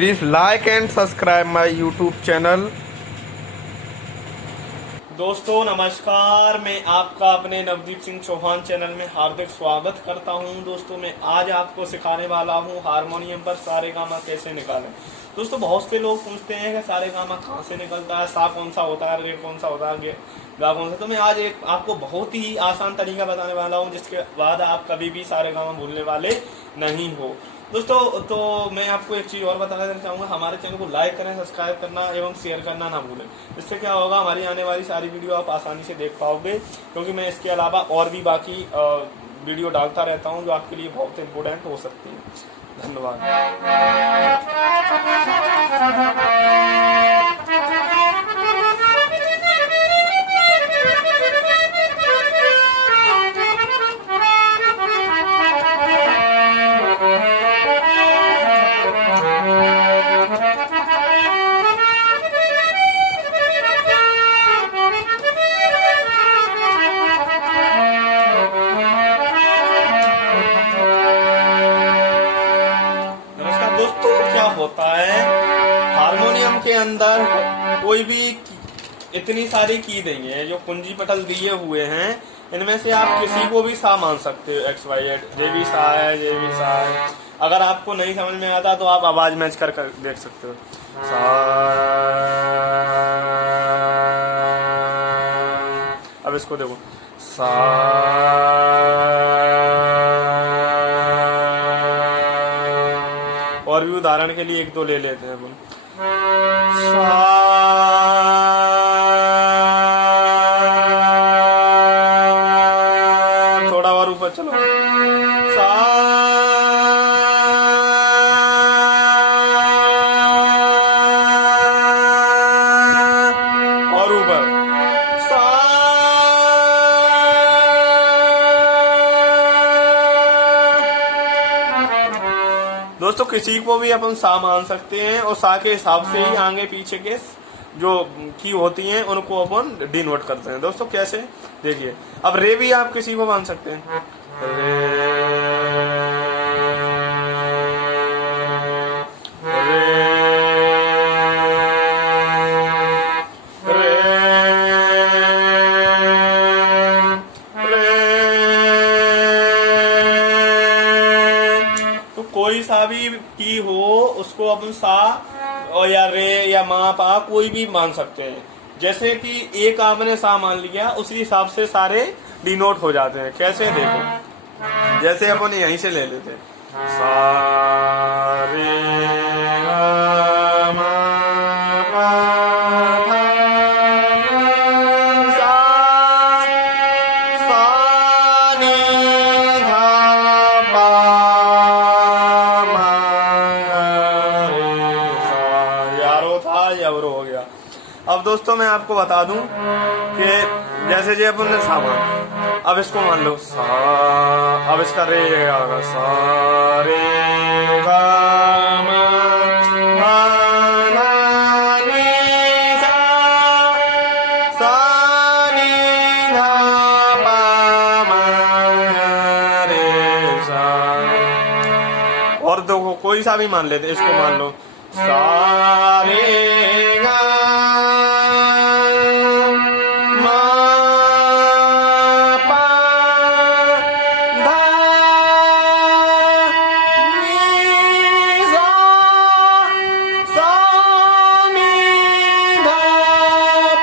Please like and subscribe my YouTube channel. दोस्तों नमस्कार, मैं आपका अपने नवदीप सिंह चौहान चैनल में हार्दिक स्वागत करता हूं। दोस्तों मैं आज आपको सिखाने वाला हूं हारमोनियम पर सारेगामा कैसे निकालें। दोस्तों बहुत से लोग पूछते हैं कि सारेगामा कहां से निकलता है, सा कौन सा होता है, रे कौन सा होता है, गा कौन सा। तो मैं आज एक आपको बहुत ही आसान तरीका बताने वाला हूं जिसके बाद आप कभी भी सारेगामा भूलने वाले नहीं हो। दोस्तों तो मैं आपको एक चीज और बताना देना चाहूंगा, हमारे चैनल को लाइक करें, सब्सक्राइब करना एवं शेयर करना ना भूलें। इससे क्या होगा, हमारी आने वाली सारी वीडियो आप आसानी से देख पाओगे, क्योंकि मैं इसके अलावा और भी बाकी वीडियो डालता रहता हूं जो आपके लिए बहुत इंपोर्टेंट हो सकती है। धन्यवाद। दोस्तों क्या होता है, हारमोनियम के अंदर कोई भी इतनी सारी की देंगे जो कुंजी पटल दिए हुए हैं, इनमें से आप किसी को भी सा मान सकते हो। एक्स वाई जेड, जे भी सा है, जे भी सा है। अगर आपको नहीं समझ में आता तो आप आवाज मैच कर देख सकते हो। सा, अब इसको देखो, सा, और भी उदाहरण के लिए एक दो ले लेते हैं अपन। थोड़ा और ऊपर चलो, सा, और ऊपर सा, दोस्तों किसी को भी अपन सा मान सकते हैं और सा के हिसाब से ही आगे पीछे के जो की होती हैं उनको अपन डिनोट करते हैं। दोस्तों कैसे, देखिए, अब रे भी आप किसी को मान सकते हैं। तो कोई सा भी की हो उसको अपन सा और या रे या मा पा कोई भी मान सकते हैं। जैसे कि एक आपने सा मान लिया, उसी हिसाब से सारे डिनोट हो जाते हैं। कैसे, देखो, जैसे अपन यहीं से ले लेते हैं, सा रे गा मा पा धा नी सा, सा नी धा पा मा रे सा। यारो था यवरो हो गया। अब दोस्तों मैं आपको बता दूं कि जैसे जे अपन ने सा मान, अब इसको मान लो सा, अब इसका रे आएगा, सा रे गा मा पा धा नी सा, सा नी धा पा मा रे सा। और देखो कोई सा भी मान लेते, इसको मान लो सा रे गा मा पा धा नी सा, सा नी धा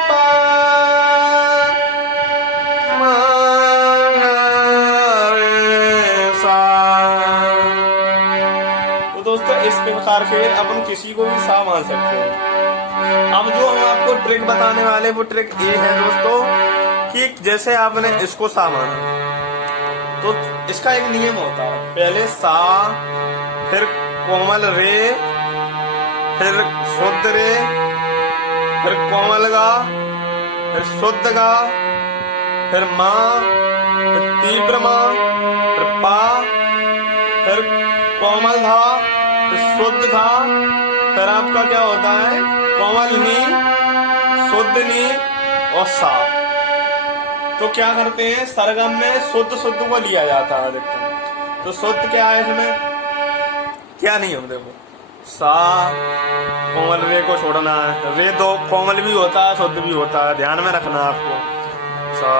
पा मा रे सा। तो दोस्तों इस प्रकार से अपन किसी को भी सा मान सकते हैं। अब जो हम आपको ट्रिक बताने वाले वो ट्रिक ये है दोस्तों कि जैसे आपने इसको सा माना तो इसका एक नियम होता है, पहले सा, फिर कोमल रे, फिर शुद्ध रे, फिर कोमल गा, फिर शुद्ध गा, फिर मा, फिर तीव्र मा, फिर पा, फिर कोमल धा, फिर शुद्ध था, फिर आपका क्या होता है, कोमल नी, शुद्ध नी और सा। तो क्या करते हैं, सरगम में शुद्ध शुद्ध को लिया जाता है अधिकतर। तो शुद्ध क्या है इसमें, क्या नियम देखो, सा कोमल रे को छोड़ना है। रे दो कोमल भी होता है शुद्ध भी होता है, ध्यान में रखना है आपको। सा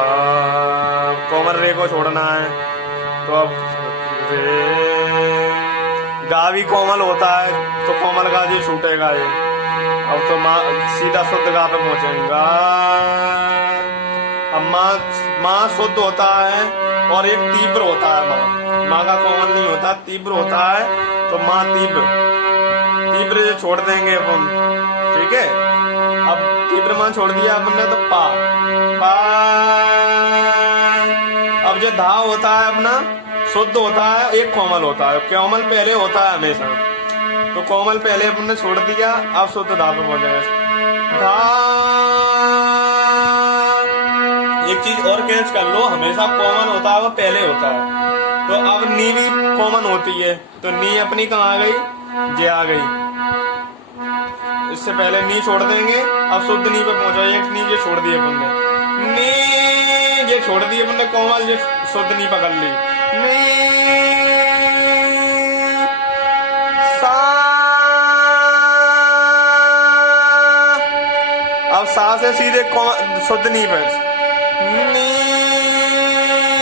कोमल रे को छोड़ना है। तो अब रे गा भी कोमल होता है, तो कोमल गा जी छूटेगा ये। अब तो सीधा शुद्ध गा पे पहुंचेगा। अब माँ शुद्ध होता है और एक तीव्र होता है। माँ का कोमल नहीं होता, तीव्र होता है। तो माँ तीव्र जो छोड़ देंगे अपन, ठीक है। अब तीव्र माँ छोड़ दिया अपन ने, तो पा पा। अब जो धा होता है अपना शुद्ध होता है, एक कोमल होता है। कोमल पहले होता है हमेशा, तो कोमल पहले अपन ने छोड़ दिया। अब शुद्ध धा पे पहुंचेगा। धा एक चीज और कैच कर लो, हमेशा कॉमन होता है वो पहले होता है। तो अब नी भी कॉमन होती है, तो नी अपनी कहाँ आ गई, जे आ गई। इससे पहले नी छोड़ देंगे, अब शुद्ध नी पे पहुंचा। एक नी जे छोड़ दिए अपन ने, नी जे छोड़ दिए अपन ने, कोमल जे शुद्ध नी पकड़ ली। नी सा, अब सा से सीधे शुद्ध नी पे।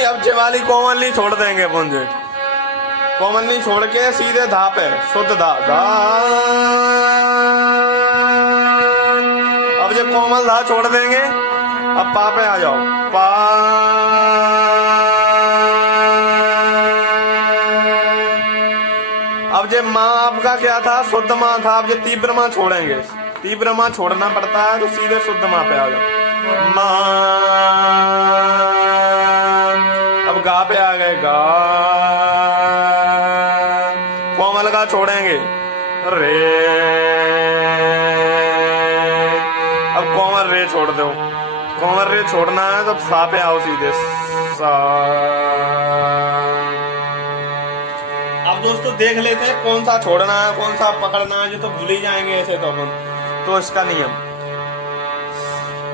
अब जे वाली कोमल नहीं छोड़ देंगे अपन, जे कोमल नहीं छोड़ के सीधे धा पे शुद्ध धा धा। अब जब कोमल धा छोड़ देंगे, अब पा पे आ जाओ। पा अब जब माँ आपका क्या था, शुद्ध माँ था। अब जब तीव्र माँ छोड़ेंगे, तीव्र माँ छोड़ना पड़ता है, तो सीधे शुद्ध माँ पे आ जाओ। माँ अब गा पे आ गए। गा कोमल गा छोड़ेंगे, रे। अब कोमल रे छोड़ दो। कोमल रे छोड़ना है, तब सा पे आओ सीधे। सा। अब दोस्तों देख लेते हैं कौन सा छोड़ना है कौन सा पकड़ना है, जो तो भूल ही जाएंगे ऐसे तो अपन। तो इसका नियम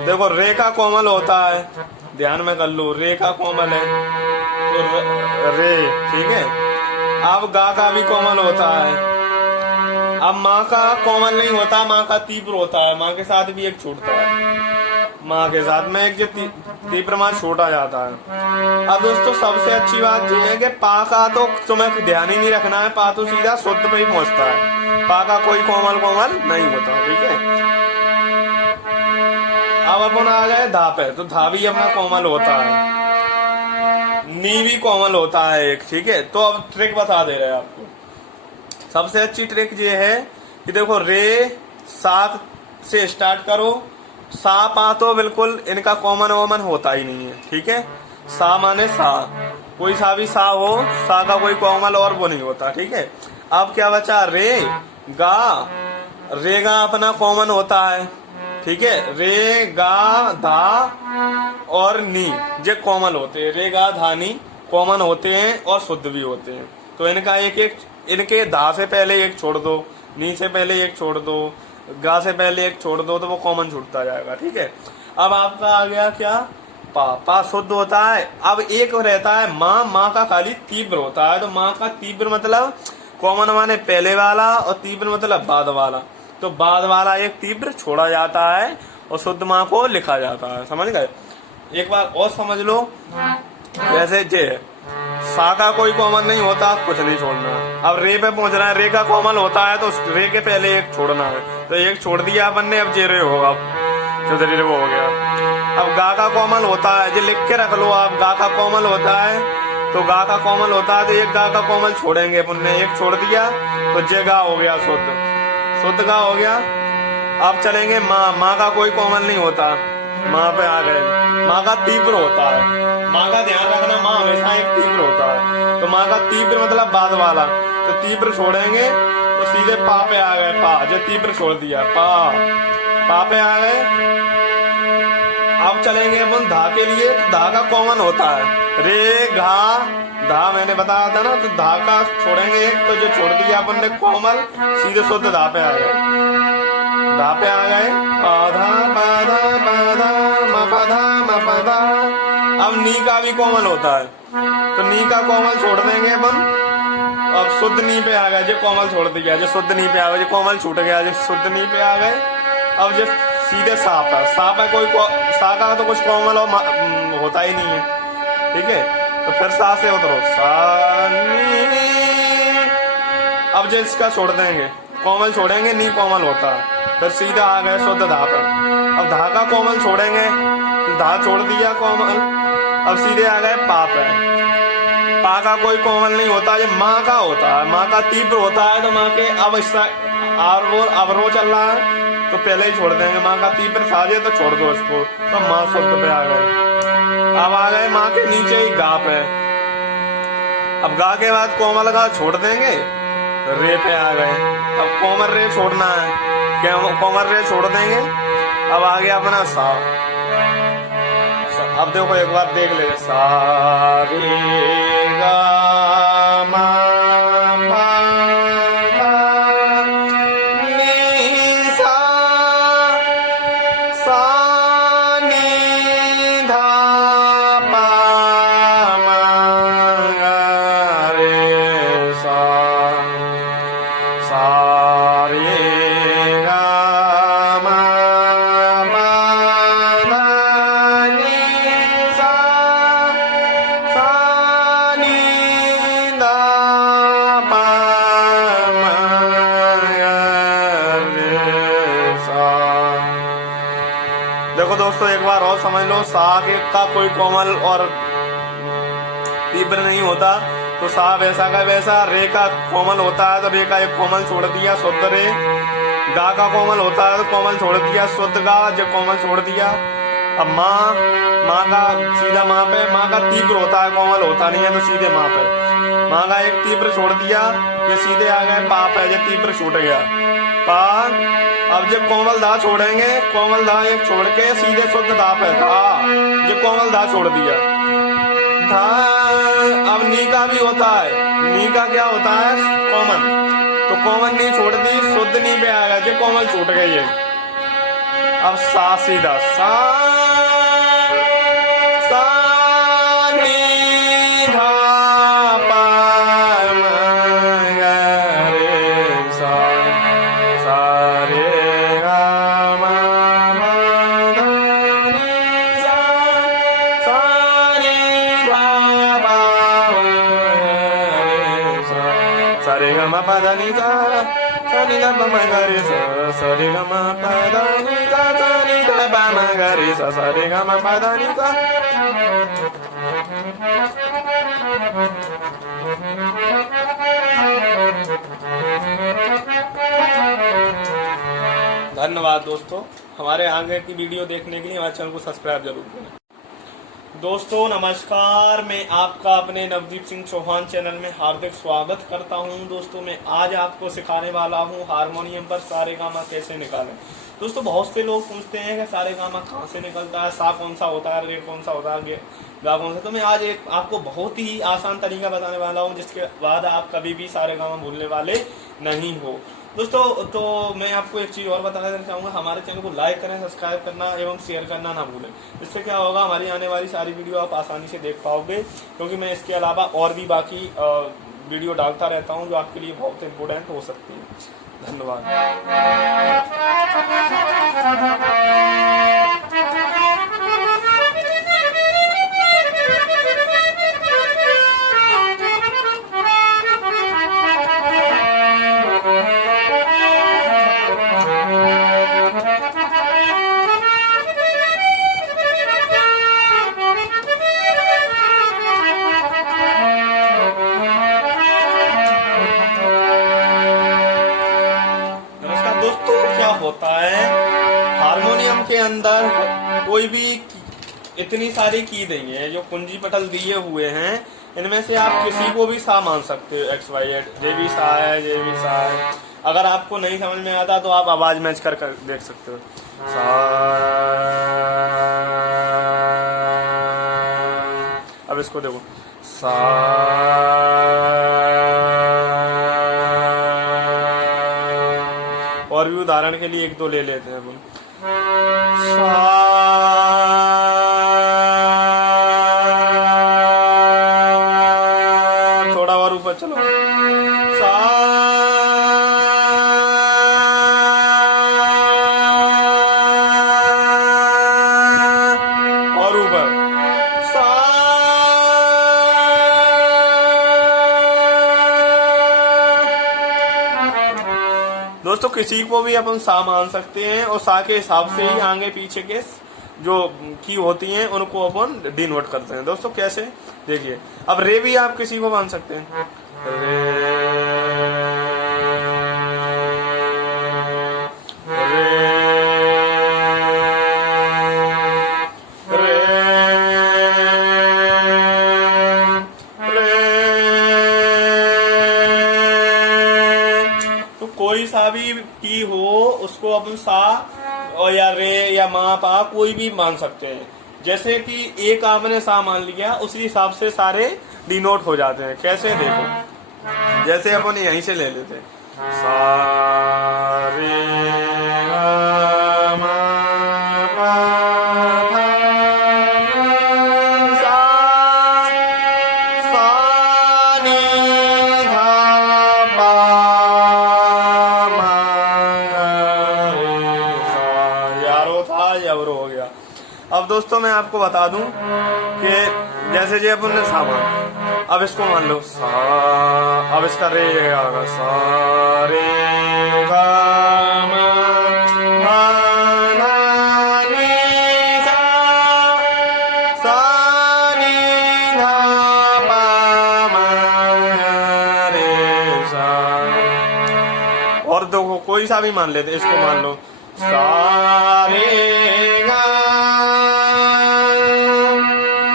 देखो, रे का कोमल होता है, ध्यान में कर लो। रे का कोमल है तो रे, ठीक है। अब गा का भी कोमल होता है। अब माँ का कोमल नहीं होता, माँ का तीव्र होता है। माँ के साथ भी एक छूटता है, माँ के साथ में एक जो तीव्र माँ छोटा जाता है। अब दोस्तों सबसे अच्छी बात यह है कि पा का तो तुम्हें ध्यान ही नहीं रखना है, पा तो सीधा शुद्ध पे ही पहुंचता है। पा का कोई कोमल नहीं होता, ठीक है। अब अपन आ गए धा पे, तो धा भी अपना कोमल होता है। नी भी कोमल होता है एक, ठीक है। तो अब ट्रिक बता दे रहे हैं आपको। सबसे अच्छी ट्रिक ये है कि देखो, रे सा से स्टार्ट करो। सा पा तो बिल्कुल इनका कॉमन वॉमन होता ही नहीं है, ठीक है। सा माने सा, कोई सा भी सा हो, सा का कोई कोमल और वो नहीं होता, ठीक है। अब क्या बचा, रे गा। रे गा अपना कॉमन होता है, ठीक है। रे गा धा और नी जे कॉमन होते हैं। रे गा धा नी कॉमन होते हैं और शुद्ध भी होते हैं। तो इनका एक एक, इनके धा से पहले एक छोड़ दो, नी से पहले एक छोड़ दो, गा से पहले एक छोड़ दो, तो वो कॉमन छूटता जाएगा, ठीक है। अब आपका आ गया क्या, पा। पा शुद्ध होता है। अब एक रहता है माँ। माँ का खाली तीव्र होता है। तो माँ का तीव्र मतलब कॉमन माने पहले वाला, और तीव्र मतलब बाद वाला। तो बाद वाला एक तीव्र छोड़ा जाता है और शुद्ध माँ को लिखा जाता है, समझ गए। एक बार और समझ लो, जैसे जे सा का कोई कॉमन नहीं होता, कुछ नहीं छोड़ना। अब रे पे पहुंच रहा है, रे का कॉमन होता है, तो रे के पहले एक छोड़ना है। तो एक छोड़ दिया अपन ने, अब जे रे होगा, चौधरी रे वो हो गया। अब गा का कॉमन होता है, जो लिख के रख लो आप। गा का कॉमन होता है, तो गा का कॉमन होता है, तो एक गा का कॉमन छोड़ेंगे अपन ने। एक छोड़ दिया तो जे गा हो गया शुद्ध, शुद्ध गा हो गया। अब चलेंगे माँ। माँ का कोई कॉमन नहीं होता, माँ पे आ गए। माँ का तीव्र होता है। माँ का ध्यान रखना, माँ हमेशा एक तीव्र होता है। तो माँ का तीव्र मतलब बाद वाला, तो तीव्र छोड़ेंगे तो सीधे पा पे आ गए। पा जो तीव्र छोड़ दिया, पा। पा पे आ गए। अब चलेंगे अपन धा के लिए। तो धा का कॉमन होता है, रे घा धा मैंने बताया था ना। तो धा का छोड़ेंगे एक, तो जो छोड़ दिया अपन ने कोमल, सीधे शुद्ध धा पे आ गए। धा पे आ गए, पाधा पाधा पाधा मपधा मपधा। अब नी का भी कोमल होता है, तो नी का कोमल छोड़ देंगे अपन। अब शुद्ध नी पे आ गया, जो कोमल छोड़ दिया, जो शुद्ध नी पे आ गया, जो कोमल छूट गया, जो शुद्ध नी पे आ गए। अब जो सीधे साप है, साप है कोई सा का तो कुछ कोमल होता ही नहीं है, ठीक है। तो फिर सा से उतरो, सा नी। अब जो इसका छोड़ देंगे, कोमल छोड़ेंगे, नी कोमल होता है, फिर सीधा आ गए शुद्ध धा पे। अब धा का कोमल छोड़ेंगे, धा छोड़ दिया कोमल, अब सीधे आ गए पा पे। पा का कोई कोमल नहीं होता, ये माँ का होता है, माँ का तीव्र होता है। तो माँ के अब इसका अवरो चल रहा है तो पहले ही छोड़ देंगे, माँ का तीव्र साजे तो छोड़ दो इसको, तो माँ शुद्ध पे आ गए। अब आ गए माँ के नीचे ही गा पे। अब गा के बाद कोमल गा छोड़ देंगे, रे पे आ गए। अब कोमल रे छोड़ना है, क्या कोमल रे छोड़ देंगे। अब आ गया अपना सा। अब देखो एक बार देख ले, सा रे गा मा पा नी सा, सा नी धा पा मा रे सा, सा रे गा मा पा नी सा, सा नी धा पा मा रे सा। देखो दोस्तों एक बार और समझ लो, सा के का कोई कोमल और तीव्र नहीं होता, तो सा वैसा का वैसा। रे का कोमल होता है तो रे का एक कोमल छोड़ दिया, शुद्ध रे। गा का कोमल होता है तो कोमल छोड़ दिया, शुद्ध गा, जब कोमल छोड़ दिया। अब माँ, माँ का सीधा माँ पे, माँ का तीव्र होता है, कोमल होता नहीं है, तो सीधे माँ पे। माँ का एक तीव्र छोड़ दिया, ये सीधे आ गए पा पे, जब तीव्र छूट गया पा। अब जब कोमल धा छोड़ेंगे, कोमल धा एक छोड़ के सीधे शुद्ध धा पे धा, जब कोमल धा छोड़ दिया धा। अब नी का भी होता है, नी का क्या होता है, कोमल, तो कोमल नी छोड़ दी, शुद्ध नी पे आ गया, जब कोमल छूट गई है। अब सा सीधा सा, सा नी धा पा मा रे सा, सा रे गा मा धा नी सा, सा नी धा पा रे सा, सा रे गा मा पा धा नी सा, सा नी धा पा मा गा रे सा, सा रे गा मा पा धा नी सा, सा नी धा पा मा गा रे सा, सा रे गा मा पा धा नी सा। धन्यवाद दोस्तों, हमारे आगे की वीडियो देखने के लिए हमारे चैनल को सब्सक्राइब जरूर करें। दोस्तों नमस्कार, मैं आपका अपने नवदीप सिंह चौहान चैनल में हार्दिक स्वागत करता हूं। दोस्तों मैं आज आपको सिखाने वाला हूं हारमोनियम पर सारेगामा कैसे निकालें। दोस्तों बहुत से लोग पूछते हैं कि सारेगामा कहाँ से निकलता है, सा कौन सा होता है, रे कौन सा होता है, गा कौन सा। तो मैं आज एक आपको बहुत ही आसान तरीका बताने वाला हूँ, जिसके बाद आप कभी भी सारेगामा भूलने वाले नहीं हो। दोस्तों तो मैं आपको एक चीज और बताना चाहूंगा, हमारे चैनल को लाइक करें, सब्सक्राइब करना एवं शेयर करना ना भूलें। इससे क्या होगा, हमारी आने वाली सारी वीडियो आप आसानी से देख पाओगे, क्योंकि मैं इसके अलावा और भी बाकी वीडियो डालता रहता हूं जो आपके लिए बहुत इंपोर्टेंट हो सकती है। धन्यवाद। होता है हारमोनियम के अंदर कोई भी इतनी सारी की देंगे हैं, जो कुंजी पटल दिए हुए हैं, इनमें से आप किसी को भी सा मान सकते हो, एक्स वाई जेड, जे भी सा है, जे भी सा है। अगर आपको नहीं समझ में आता तो आप आवाज मैच कर देख सकते हो। सा, अब इसको देखो, सा और भी उदाहरण के लिए एक दो ले लेते हैं अपन। थोड़ा और ऊपर चलो, दोस्तों किसी को भी अपन सा मान सकते हैं और सा के हिसाब से ही आगे पीछे के जो की होती हैं उनको अपन डिनोट करते हैं। दोस्तों कैसे, देखिए अब रे भी आप किसी को मान सकते हैं। कोई सा भी की हो उसको अपन सा और या रे या मा पा कोई भी मान सकते हैं। जैसे कि एक आपने सा मान लिया उसी हिसाब से सारे डिनोट हो जाते हैं। कैसे, देखो जैसे अपन यहीं से ले लेते हैं सा रे मा पा धा नी सा, सा नी धा पा हो गया। अब दोस्तों मैं आपको बता दूं कि जैसे जे अपन ने सा मान, अब इसको मान लो सा, अब इसका रे आएगा सा रे गा मा पा धा नी सा, सा नी धा पा मा रे सा। और देखो कोई सा भी मान लेते, इसको मान लो सा रे गा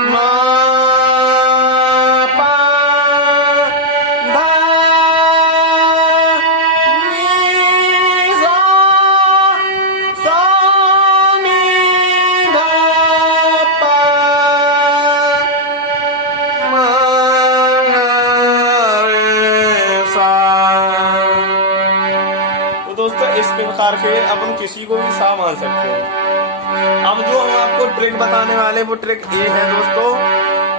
मा पा धा नी सा, सा नी धा पा मा रे सा। तो दोस्तों इस प्रकार के अपन किसी को भी सा मान सकते हैं। अब जो हम आपको ट्रिक बताने वाले वो ट्रिक ये है दोस्तों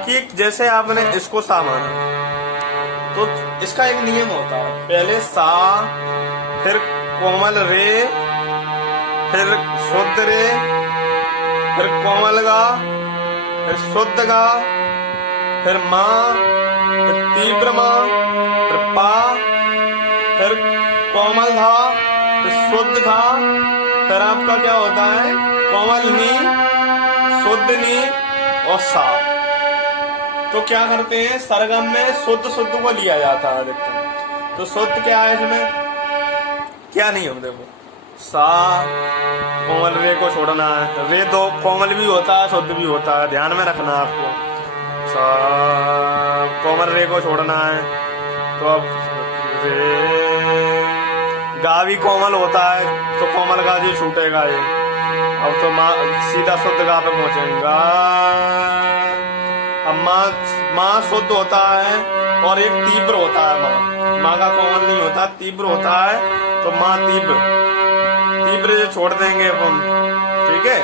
कि जैसे आपने इसको सा माना तो इसका एक नियम होता है, पहले सा, फिर कोमल रे, फिर शुद्ध रे, फिर कोमल गा, फिर शुद्ध गा, फिर माँ, फिर तीव्र माँ, फिर पा, फिर कोमल धा, फिर शुद्ध धा, फिर आपका क्या होता है कोमल नी, शुद्ध नी और सा। तो क्या करते हैं सरगम में शुद्ध शुद्ध को लिया जाता है अधिकतर। तो शुद्ध क्या है इसमें, क्या नियम देखो, सा कोमल रे को छोड़ना है, रे तो कोमल भी होता है शुद्ध भी होता है, ध्यान में रखना आपको। सा कोमल रे को छोड़ना है, तो अब रे गा भी कोमल होता है तो कोमल गा जी छूटेगा ये। अब तो माँ सीधा शुद्ध गा पे पहुंचेगा। अब माँ शुद्ध होता है और एक तीव्र होता है, माँ का कोमल नहीं होता, तीव्र होता है। तो माँ तीव्र छोड़ देंगे अपन, ठीक है।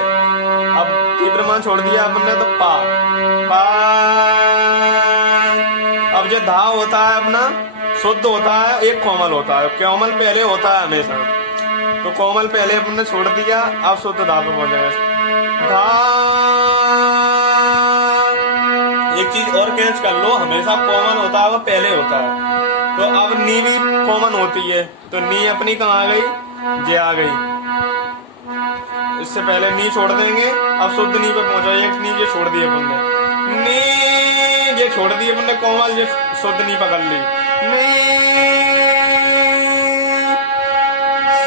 अब तीव्र माँ छोड़ दिया अपन ने तो पा, अब जो धा होता है अपना शुद्ध होता है, एक कोमल होता है, कोमल पहले होता है हमेशा। तो कोमल पहले अपन ने छोड़ दिया, अब शुद्ध धा पे पहुंचेगा धा। एक चीज और कैच कर लो, हमेशा कोमल होता है वो पहले होता है। तो अब नी भी कॉमन होती है, तो नी अपनी कहाँ आ गई, जे आ गई। इससे पहले नी छोड़ देंगे, अब शुद्ध नी पे पहुंचा, एक नी जे छोड़ दिए अपन ने, नी ये छोड़ दिए अपन ने, कोमल ये शुद्ध नी पकड़ ली, नी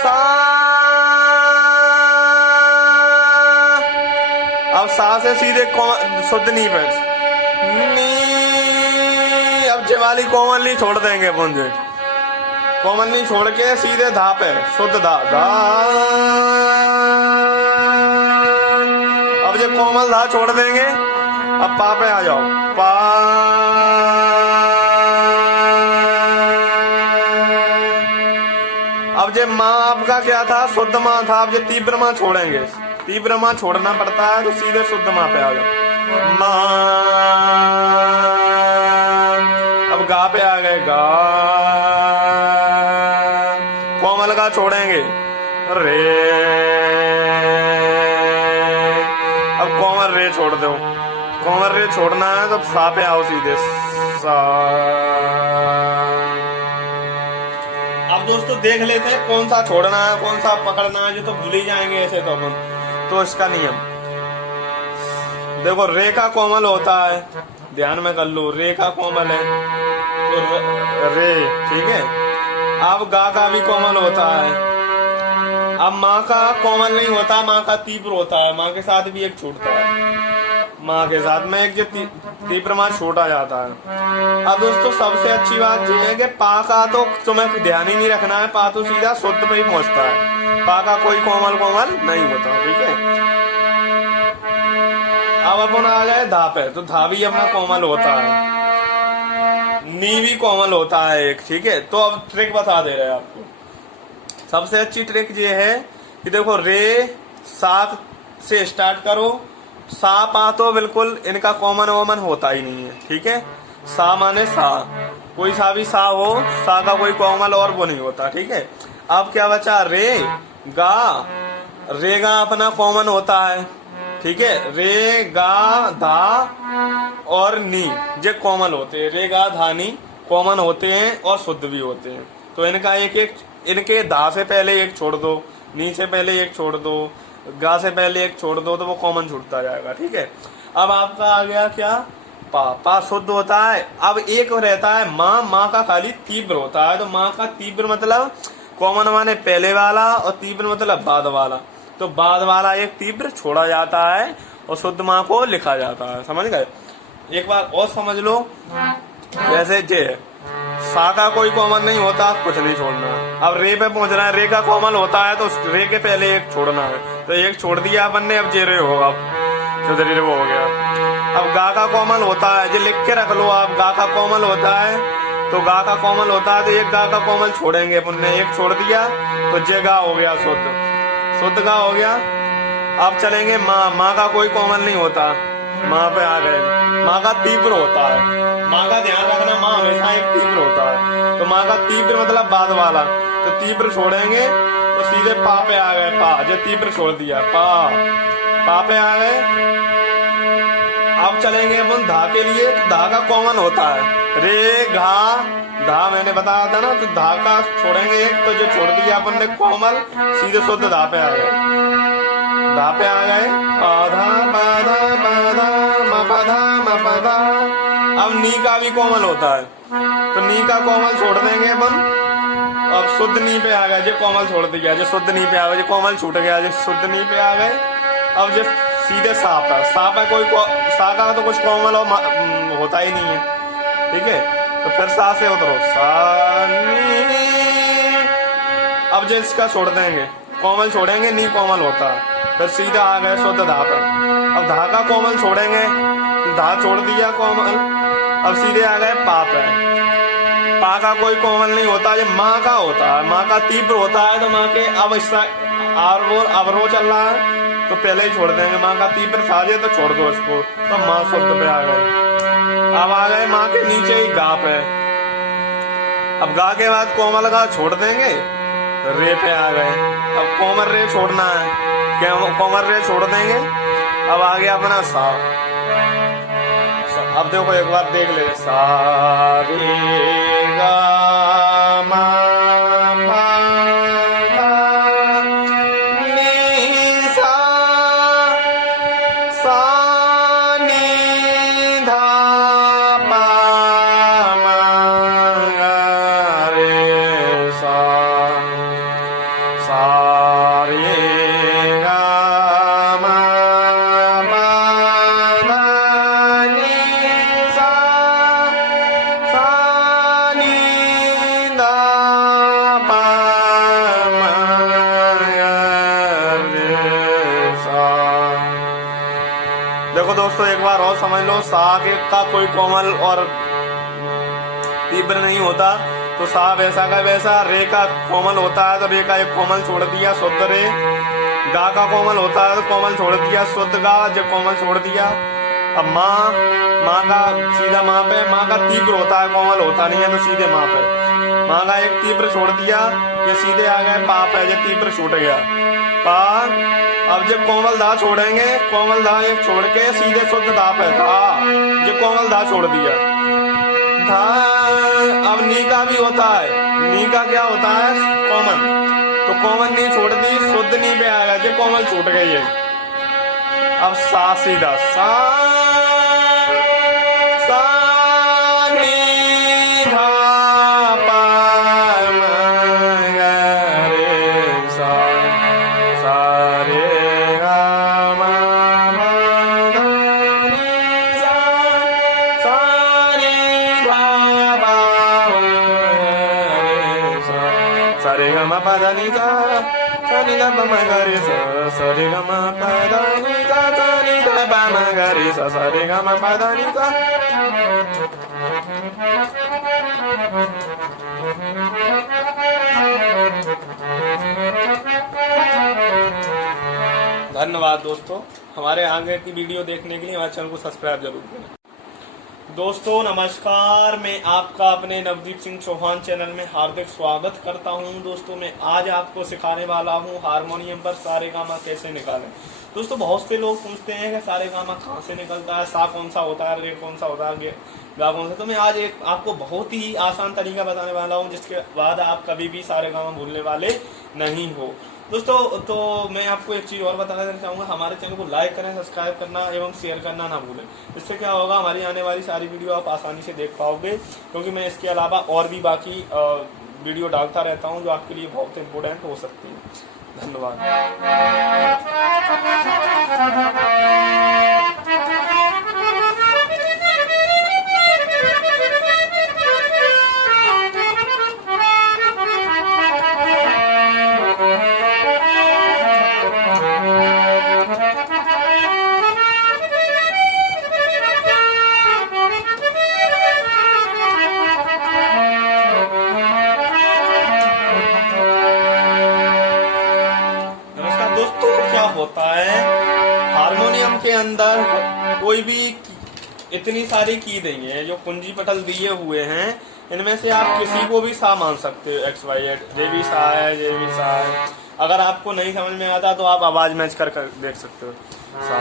सा। अब सा से सीधे शुद्ध नी पे नी। अब जे वाली कोमल नी छोड़ देंगे अपन, जे कोमल नी छोड़ के सीधे धा पे शुद्ध धा धा। अब जे कोमल धा छोड़ देंगे, अब पा पे आ जाओ, पा। अब जे माँ आपका क्या था, शुद्ध माँ था, अब जे तीव्र माँ छोड़ेंगे, तीव्र माँ छोड़ना पड़ता है, तो सीधे शुद्ध माँ पे आ जाओ, माँ। अब गा पे आ गए, गा। कोमल गा छोड़ेंगे, रे। अब कोमल रे छोड़ दो, कोमल रे छोड़ना है तो सा पे आओ सीधे, सा। अब अब दोस्तों देख लेते हैं कौन सा छोड़ना है कौन सा पकड़ना है, जो तो भूल ही जाएंगे ऐसे तो अपन। तो इसका नियम देखो, रे का कोमल होता है, ध्यान में कर लो, रे का कोमल है तो रे, ठीक है। अब गा का भी कोमल होता है। अब माँ का कोमल नहीं होता, माँ का तीव्र होता है, माँ के साथ भी एक छूटता है, माँ के साथ में एक जो तीव्र माँ छोटा जाता है। अब दोस्तों सबसे अच्छी बात ये है कि पा का तो तुम्हें ध्यान ही नहीं रखना है, पा तो सीधा शुद्ध पे ही पहुंचता है, पा का कोई कोमल कोमल नहीं होता, ठीक है। अब अपन आ गए धा पे, तो धा भी अपना कोमल होता है, नी भी कोमल होता है एक, ठीक है। तो अब ट्रिक बता दे रहे हैं आपको। सबसे अच्छी ट्रिक ये है कि देखो, रे सा से स्टार्ट करो, सा पा तो बिल्कुल इनका कॉमन वॉमन होता ही नहीं है, ठीक है। सा माने सा, कोई सा भी सा हो, सा का कोई कोमल और वो नहीं होता, ठीक है। अब क्या बचा, रे गा, रे गा अपना कॉमन होता है, ठीक है। रे गा धा और नी ये कॉमन होते हैं, रे गा धा नी कॉमन होते हैं और शुद्ध भी होते हैं। तो इनका एक एक, इनके धा से पहले एक छोड़ दो, नी से पहले एक छोड़ दो, गा से पहले एक छोड़ दो, तो वो कॉमन छूटता जाएगा, ठीक है। अब आपका आ गया क्या, पा, पा शुद्ध होता है। अब एक रहता है माँ, माँ का खाली तीव्र होता है, तो माँ का तीव्र मतलब कॉमन माने पहले वाला और तीव्र मतलब बाद वाला, तो बाद वाला एक तीव्र छोड़ा जाता है और शुद्ध माँ को लिखा जाता है, समझ गए। एक बार और समझ लो, जैसे जे सा का कोई कॉमन नहीं होता, कुछ नहीं छोड़ना। अब रे पे पहुंचना है, रे का कॉमन होता है तो रे के पहले एक छोड़ना है, तो एक छोड़ दिया अपन ने, अब जे रे होगा, चौधरी रे वो हो गया। अब गा का कॉमन होता है, जो लिख के रख लो आप, गा का कॉमन होता है, तो गा का कॉमन होता है तो एक गा का कॉमन छोड़ेंगे अपन ने, एक छोड़ दिया तो जे गा हो गया शुद्ध, शुद्ध गा हो गया। अब चलेंगे माँ, माँ का कोई कॉमन नहीं होता, माँ पे आ गए, माँ का तीव्र होता है, माँ का ध्यान रखना, माँ हमेशा एक तीव्र होता है, तो माँ का तीव्र मतलब बाद वाला, तो तीव्र छोड़ेंगे तो सीधे पा पे आ गए, पा जो तीव्र छोड़ दिया, पा, पा पे आ गए। अब चलेंगे अपन धा के लिए, तो धा का कॉमन होता है, रे घा धा मैंने बताया था ना, तो धा का छोड़ेंगे एक, तो जो छोड़ दिया अपन ने कोमल, सीधे शुद्ध धा पे आ गए, धा पे आ गए, पाधा पाधा पाधा मपधा मपधा। अब नी का भी कोमल होता है, तो नी का कोमल छोड़ देंगे अपन, अब शुद्ध नी पे आ गए, जो कोमल छोड़ दिया, जो शुद्ध नी पे आ गए, जो कोमल छूट गया, जो शुद्ध नी पे आ गए। अब जो सीधे सा पे, सा पे कोई सा का तो कुछ कोमल होता ही नहीं है, ठीक है। तो फिर सा से उतरो, सा नी। अब जो इसका छोड़ देंगे, कोमल छोड़ेंगे, नी कोमल होता है, फिर सीधा आ गए शुद्ध धा पे। अब धा का कोमल छोड़ेंगे, धा छोड़ दिया कोमल, अब सीधे आ गए पा पे, पा का कोई कोमल नहीं होता, ये माँ का होता है, माँ का तीव्र होता है, तो माँ के अब इसका अवरो चल रहा है तो पहले ही छोड़ देंगे, माँ का तीव्र था जे तो छोड़ दो इसको, तो माँ शुद्ध पे आ गए। अब आ गए माँ के नीचे ही गा पे, अब गा के बाद कोमल गा छोड़ देंगे, रे पे आ गए, अब कोमल रे छोड़ना है, कोमल रे छोड़ देंगे। अब आ गया अपना सा, अब देखो एक बार देख ले, सा रे गा मा पा धा नी सा, सा नी धा पा मा रे सा, सा रे देखो दोस्तों एक बार और समझ लो, सा का कोई कोमल और तीव्र नहीं होता, तो सा वैसा का वैसा, रे का कोमल होता है तो रे का एक कोमल छोड़ दिया, शुद्ध रे। गा का कोमल होता है तो कोमल छोड़ दिया, शुद्ध गा, जब कोमल छोड़ दिया। अब माँ, माँ का सीधा माँ पे, माँ का तीव्र होता है, कोमल होता नहीं है, तो सीधे माँ पे, माँ का एक तीव्र छोड़ दिया, ये सीधे आ गए पा पे, जब तीव्र छूट गया पा। अब जब कोमल धा छोड़ेंगे, कोमल धा एक छोड़ के सीधे शुद्ध धा पे, धा, जब कोमल धा छोड़ दिया, धा अब नी का भी होता है, नी का क्या होता है, कॉमन, तो कॉमन नी छोड़ दी, शुद्ध नी पे आ गया, जो कॉमन छूट गई है। अब सा सीधा सा सा नी धा पा मा गा रे सा सा रे गा मा मा धा नी सा सा नी धा पा मा रे सा सा रे गा मा पा धा नी सा सा नी धा पा मा गा रे सा सा रे गा मा पा धा नी सा सा नी धा पा मा गा रे सा सा रे गा मा पा धा नी सा। धन्यवाद दोस्तों, हमारे आगे की वीडियो देखने के लिए हमारे चैनल को सब्सक्राइब जरूर करें। दोस्तों नमस्कार, मैं आपका अपने नवदीप सिंह चौहान चैनल में हार्दिक स्वागत करता हूं। दोस्तों मैं आज आपको सिखाने वाला हूं हारमोनियम पर सारेगामा कैसे निकालें। दोस्तों बहुत से लोग पूछते हैं कि सारेगामा कहाँ से निकलता है, सा कौन सा होता है, रे कौन सा होता है, गा कौन सा। तो मैं आज एक आपको बहुत ही आसान तरीका बताने वाला हूँ, जिसके बाद आप कभी भी सारेगामा भूलने वाले नहीं हो। दोस्तों तो मैं आपको एक चीज और बताना चाहूंगा, हमारे चैनल को लाइक करें, सब्सक्राइब करना एवं शेयर करना ना भूलें। इससे क्या होगा, हमारी आने वाली सारी वीडियो आप आसानी से देख पाओगे, क्योंकि मैं इसके अलावा और भी बाकी वीडियो डालता रहता हूं जो आपके लिए बहुत इंपोर्टेंट हो सकती है। धन्यवाद। होता है हारमोनियम के अंदर कोई भी इतनी सारी की देंगे हैं, जो कुंजी पटल दिए हुए हैं, इनमें से आप किसी को भी सा मान सकते हो, एक्स वाई जेड, जे भी सा है, जे भी सा है। अगर आपको नहीं समझ में आता तो आप आवाज मैच कर देख सकते हो। सा,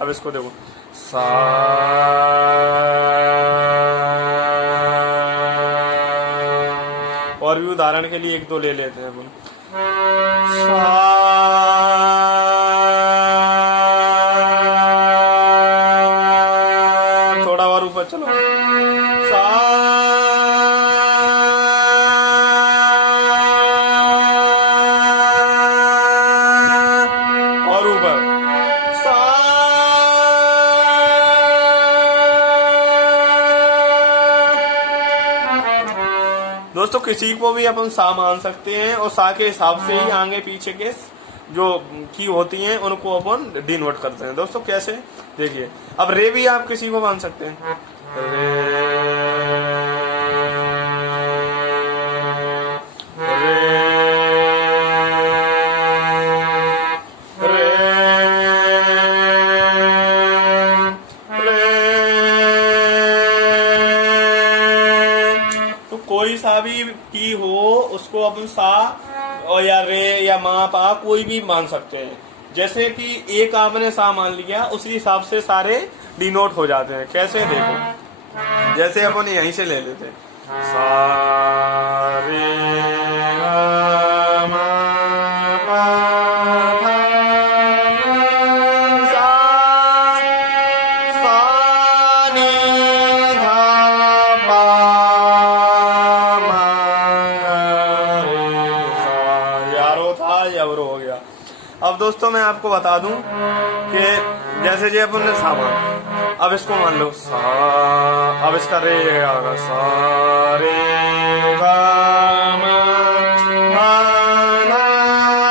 अब इसको देखो, सा और भी उदाहरण के लिए एक दो ले लेते हैं अपन। थोड़ा और ऊपर चलो, सा और ऊपर सा दोस्तों किसी को भी अपन सा मान सकते हैं, और सा के हिसाब से ही आगे पीछे के जो की होती हैं उनको अपन डिनोट करते हैं। दोस्तों कैसे, देखिए, अब रे भी आप किसी को मान सकते हैं, रे, कोई सा भी की हो उसको अपन सा और या रे या मा पा कोई भी मान सकते हैं। जैसे कि एक आपने सा मान लिया, उसी हिसाब से सारे डिनोट हो जाते हैं। कैसे, देखो, जैसे अपन यहीं से ले लेते हैं, सा रे मा पा धा नी सा सा नी धा पा हो गया। अब दोस्तों मैं आपको बता दूं कि जैसे जी अपन ने सा मान, अब इसको मान लो सा, अब इसका रे आएगा, सा रे गा मा धा धा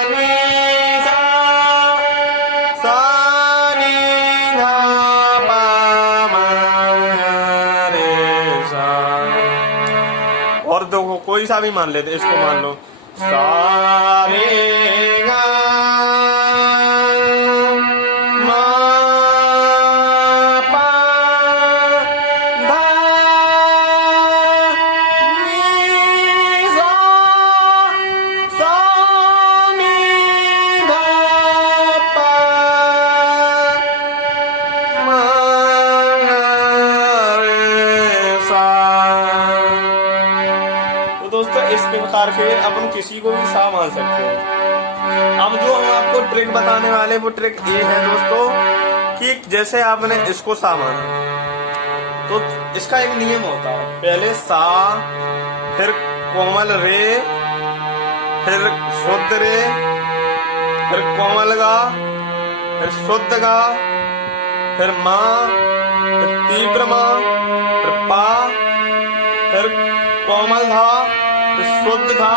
नी सा सा नी धा पा मा रे सा। और देखो कोई सा भी मान लेते, इसको मान लो सा रे गा मा पा धा नी सा सा नी धा पा मा इस प्रकार के अपन किसी को भी सा मान सकते हैं। अब जो हम आपको ट्रिक बताने वाले वो ट्रिक ये है दोस्तों कि जैसे आपने इसको सा माना तो इसका एक नियम होता है, पहले सा, फिर कोमल रे, फिर शुद्ध रे, फिर कोमल गा, फिर शुद्ध गा, फिर माँ, फिर तीव्र माँ, फिर पा, फिर कोमल धा, फिर शुद्ध धा,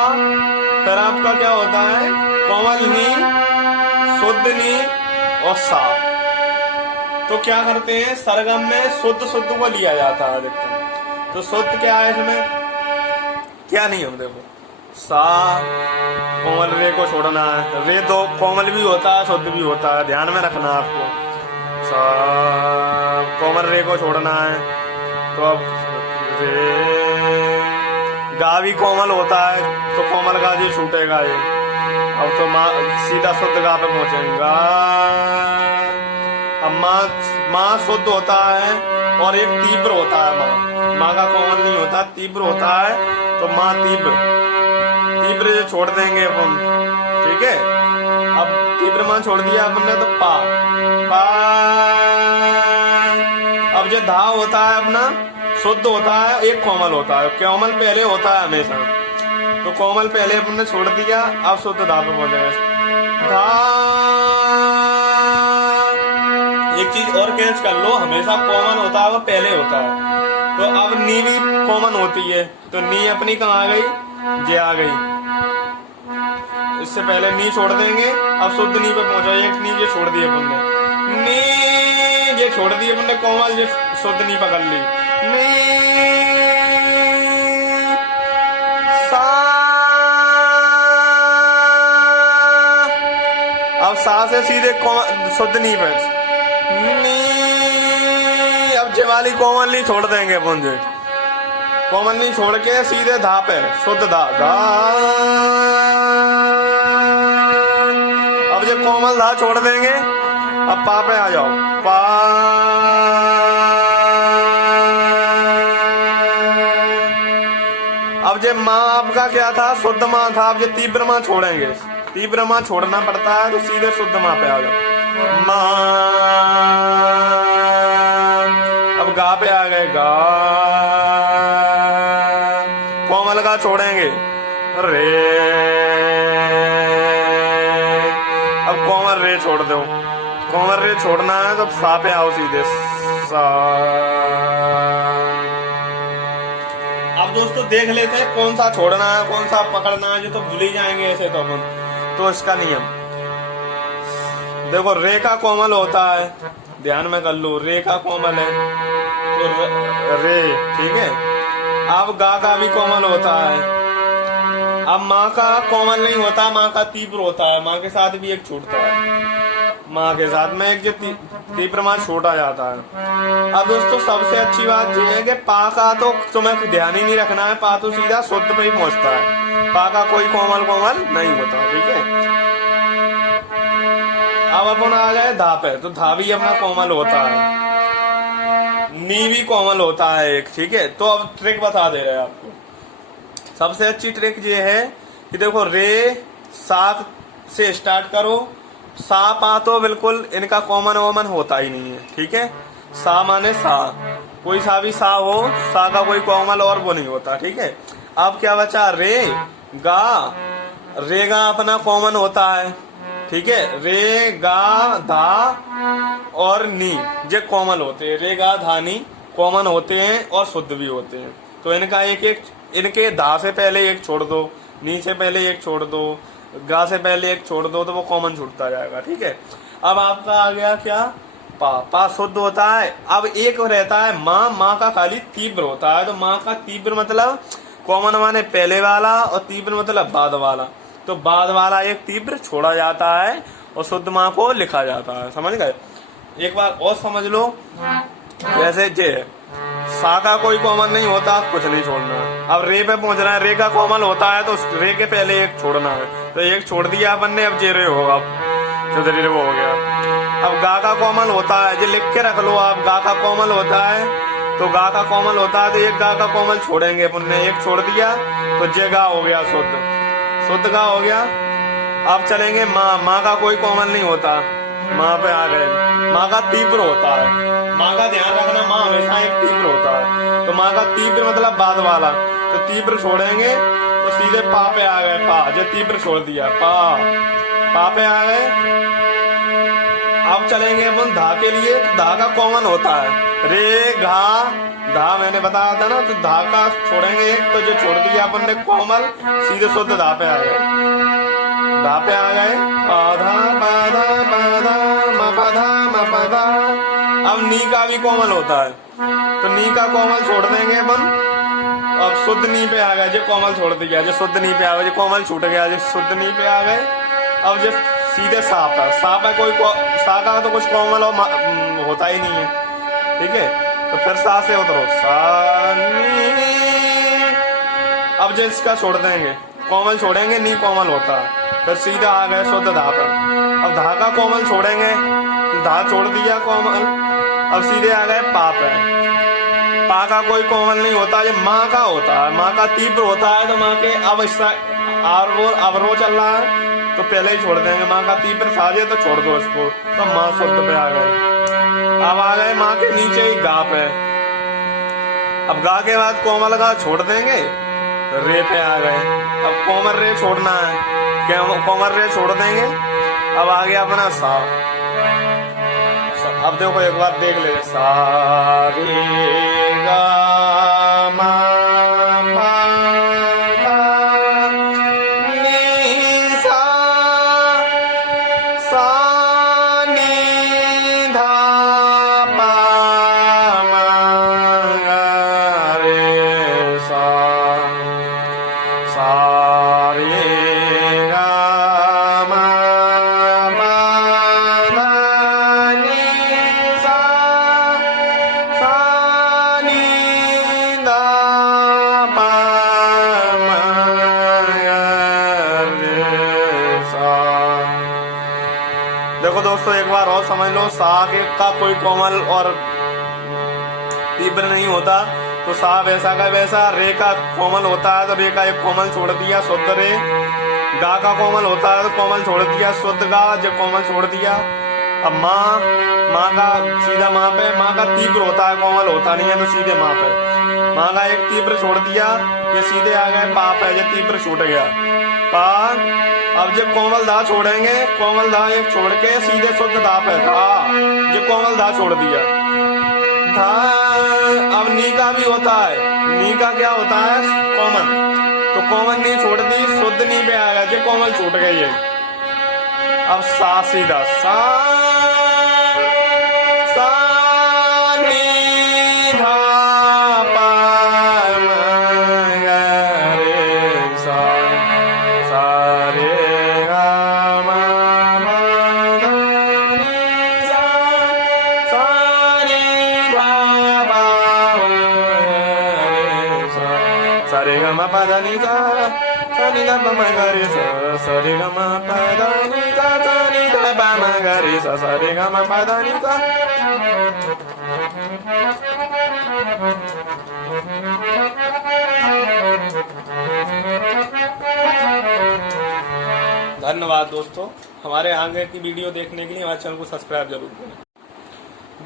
फिर आपका क्या होता है कोमल नी, शुद्ध नी और सा। तो क्या करते हैं सरगम में शुद्ध शुद्ध को लिया जाता है अधिकतर। तो शुद्ध क्या है इसमें, क्या नियम देखो, सा कोमल रे को छोड़ना है, रे तो कोमल भी होता है शुद्ध भी होता है, ध्यान में रखना आपको। सा कोमल रे को छोड़ना है तो अब रे, गा भी कोमल होता है तो कोमल गा जी छूटेगा ये। अब तो माँ सीधा शुद्ध गा पे पहुंचेगा। अब माँ शुद्ध होता है और एक तीव्र होता है, माँ का कोमल नहीं होता, तीव्र होता है। तो माँ तीव्र छोड़ देंगे अपन, ठीक है। अब तीव्र माँ छोड़ दिया अपन ने तो पा। अब जो धा होता है अपना शुद्ध होता है, एक कोमल होता है, कोमल पहले होता है हमेशा, तो कोमल पहले अपन ने छोड़ दिया, अब शुद्ध धा पे पहुंचेगा। धा एक चीज और कैच कर लो, हमेशा कॉमन होता है वो पहले होता है। तो अब नी भी कॉमन होती है, तो नी अपनी कहाँ आ गई, जे आ गई। इससे पहले नी छोड़ देंगे, अब शुद्ध नी पे पहुंचा, एक नी ये छोड़ दिए अपन ने, नी ये छोड़ दिए अपन ने, कोमल ये शुद्ध नी पकड़ ली, नी सा। अब सा से सीधे शुद्ध नी पे, अब जवाली कोमल नहीं छोड़ देंगे अपन, जो कोमल नहीं छोड़ के सीधे धा पे शुद्ध धा धा। अब जो कोमल धा छोड़ देंगे, अब पा पे आ जाओ, पा। अब जो माँ आपका क्या था, शुद्ध माँ था, अब जो तीव्र माँ छोड़ेंगे, तीव्र माँ छोड़ना पड़ता है, तो सीधे शुद्ध माँ पे आ जाओ, माँ। अब गा पे आ गए, गा, कोमल गा छोड़ेंगे, रे। अब कोमल रे छोड़ दो, कोमल रे छोड़ना है तो सा पे आओ सीधे, सा। अब दोस्तों देख लेते हैं कौन सा छोड़ना है कौन सा पकड़ना है, जो तो भूल ही जाएंगे ऐसे तो अपन। तो इसका नियम देखो, रे का कोमल होता है, ध्यान में कर लो, रे का कोमल है तो रे, ठीक है। अब गा का भी कोमल होता है। अब माँ का कोमल नहीं होता, माँ का तीव्र होता है, माँ के साथ भी एक छूटता है, माँ के साथ में एक जो तीव्र माँ छोटा जाता है। अब दोस्तों सबसे अच्छी बात ये है कि पा का तो तुम्हें ध्यान ही नहीं रखना है, पा तो सीधा शुद्ध पे ही पहुंचता है, पा का कोई कोमल नहीं होता, ठीक है। अब अपन आ गए धा पे, तो धा भी अपना कोमल होता है, नी भी कोमल होता है एक, ठीक है। तो अब ट्रिक बता दे रहे हैं आपको। सबसे अच्छी ट्रिक ये है कि देखो, रे सा से स्टार्ट करो, सा पा तो बिल्कुल इनका कॉमन होता ही नहीं है, ठीक है। सा माने सा, कोई सा भी सा हो, सा का कोई कोमल और वो नहीं होता, ठीक है। अब क्या बचा, रे गा, रे गा अपना कॉमन होता है, ठीक है। रे गा धा और नी ये कोमल होते हैं, रे गा धा नी कॉमन होते हैं और शुद्ध भी होते हैं। तो इनका एक इनके धा से पहले एक छोड़ दो, नी से पहले एक छोड़ दो, गा से पहले एक छोड़ दो, तो वो कॉमन छूटता जाएगा, ठीक है। अब आपका आ गया क्या, पा। पा शुद्ध होता है। अब एक रहता है माँ, माँ का खाली तीव्र होता है, तो माँ का तीव्र मतलब कॉमन माने पहले वाला और तीव्र मतलब बाद वाला, तो बाद वाला एक तीव्र छोड़ा जाता है और शुद्ध माँ को लिखा जाता है, समझ गए। एक बार और समझ लो, जैसे जे सा का कोई कॉमन नहीं होता, कुछ नहीं छोड़ना है। अब रे पे पहुंचना है, रे का कॉमन होता है तो रे के पहले एक छोड़ना है, तो एक छोड़ दिया अपन ने, अब जे रे होगा, चौधरी वो हो गया। अब गा का कॉमन होता है, जो लिख के रख लो आप, गा का कॉमन होता है तो गा का कोमल होता है, तो एक गा का कोमल छोड़ेंगे अपन ने, एक छोड़ दिया तो जे गा हो गया शुद्ध, शुद्ध गा हो गया। अब चलेंगे माँ, माँ का कोई कोमल नहीं होता, माँ पे आ गए, माँ का तीव्र होता है, माँ का ध्यान रखना, माँ हमेशा एक तीव्र होता है, तो माँ का तीव्र मतलब बाद वाला, तो तीव्र छोड़ेंगे तो सीधे पा पे आ गए, पा जो तीव्र छोड़ दिया, पा पे आ गए। अब चलेंगे अपन धा के लिए, तो धा का कॉमन होता है रे घा, धा मैंने बताया था ना, तो धा का छोड़ेंगे एक, तो जो छोड़ दिया अपन ने कोमल, सीधे शुद्ध धा पे आ गए, धा पे आ गए, पाधा पाधा पाधा मपधा मपधा। अब नी का भी कोमल होता है, तो नी का कोमल छोड़ देंगे अपन, अब शुद्ध नी पे आ गए, जो कोमल छोड़ दिया, जो शुद्ध नी पे आ गए, जो कोमल छूट गया, जो शुद्ध नी पे आ गए। अब जो सीधे साप है, साप है कोई सा का तो कुछ कोमल होता ही नहीं है, ठीक है, तो फिर सा से उतरो, सा नी। अब जो इसका छोड़ देंगे, कोमल छोड़ेंगे, नी कोमल होता है, फिर सीधा आ गए शुद्ध धा पर। अब धा का कोमल छोड़ेंगे, धा छोड़ दिया कोमल, अब सीधे आ गए पा पे, पा का कोई कोमल नहीं होता, ये माँ का होता है, माँ का तीव्र होता है, तो माँ के अब इसका अवरो चल रहा है, तो पहले ही छोड़ देंगे, माँ का तीव्र था जे तो छोड़ दो इसको, तो माँ शुद्ध पे आ गए। अब आ गए माँ के नीचे ही गा पे, अब गा के बाद कोमल गा छोड़ देंगे, रे पे आ गए, अब कोमल रे छोड़ना है, कोमल रे छोड़ देंगे। अब आ गया अपना सा, अब देखो एक बार देख ले, सा रे गा मा पा धा नी सा, सा नी धा पा मा गा रे सा, सा रे देखो दोस्तों एक बार और समझ लो, सा का कोई कोमल और तीव्र नहीं होता, तो सा वैसा का वैसा, रे का कोमल होता है, तो रे का एक कोमल छोड़ दिया, शुद्ध रे। गा का कोमल होता है, तो कोमल छोड़ दिया, शुद्ध गा, जब कोमल छोड़ दिया। अब माँ, माँ का सीधा माँ पे, माँ का तीव्र होता है, कोमल होता नहीं है, तो सीधे माँ पे, माँ का एक तीव्र छोड़ दिया, ये सीधे आ गए पा पे, जो तीव्र छूट गया, पा। अब जब कोमल धा छोड़ेंगे, कोमल धा एक छोड़ के सीधे शुद्ध धा पे, धा, जो कोमल धा छोड़ दिया, धा। अब नी का भी होता है, नी का क्या होता है, कोमल, तो कोमल नी छोड़ दी, शुद्ध नी पे आ गया, जो कोमल छूट गई है। अब सा सीधा, सा सा नी धा पा मा गा रे सा, सा रे गा मा मा धा नी सा, सा रे गा पा रे सा, सा रे गा मा पा धा नी सा, सा नी धा पा मा गा रे सा, सा रे गा मा पा धा नी सा, सा नी धा पा मा गा रे सा, सा रे गा मा पा धा नी सा। धन्यवाद दोस्तों, हमारे आगे की वीडियो देखने के लिए हमारे चैनल को सब्सक्राइब जरूर करें।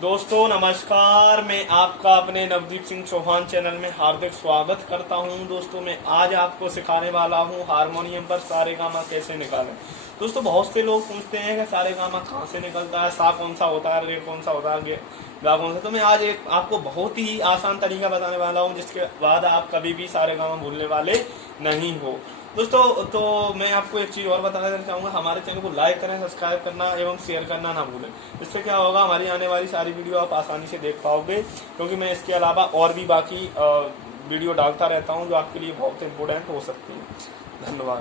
दोस्तों नमस्कार, मैं आपका अपने नवदीप सिंह चौहान चैनल में हार्दिक स्वागत करता हूं। दोस्तों मैं आज आपको सिखाने वाला हूं हारमोनियम पर सारेगामा कैसे निकालें। दोस्तों बहुत से लोग पूछते हैं कि सारेगामा कहाँ से निकलता है, सा कौन सा होता है, रे कौन सा होता है, गा कौन सा। तो मैं आज एक आपको बहुत ही आसान तरीका बताने वाला हूँ, जिसके बाद आप कभी भी सारेगामा भूलने वाले नहीं हो। दोस्तों तो मैं आपको एक चीज़ और बताना चाहूँगा, हमारे चैनल को लाइक करें, सब्सक्राइब करना एवं शेयर करना ना भूलें। इससे क्या होगा, हमारी आने वाली सारी वीडियो आप आसानी से देख पाओगे, क्योंकि मैं इसके अलावा और भी बाकी वीडियो डालता रहता हूँ जो आपके लिए बहुत इम्पोर्टेंट हो सकती है। धन्यवाद।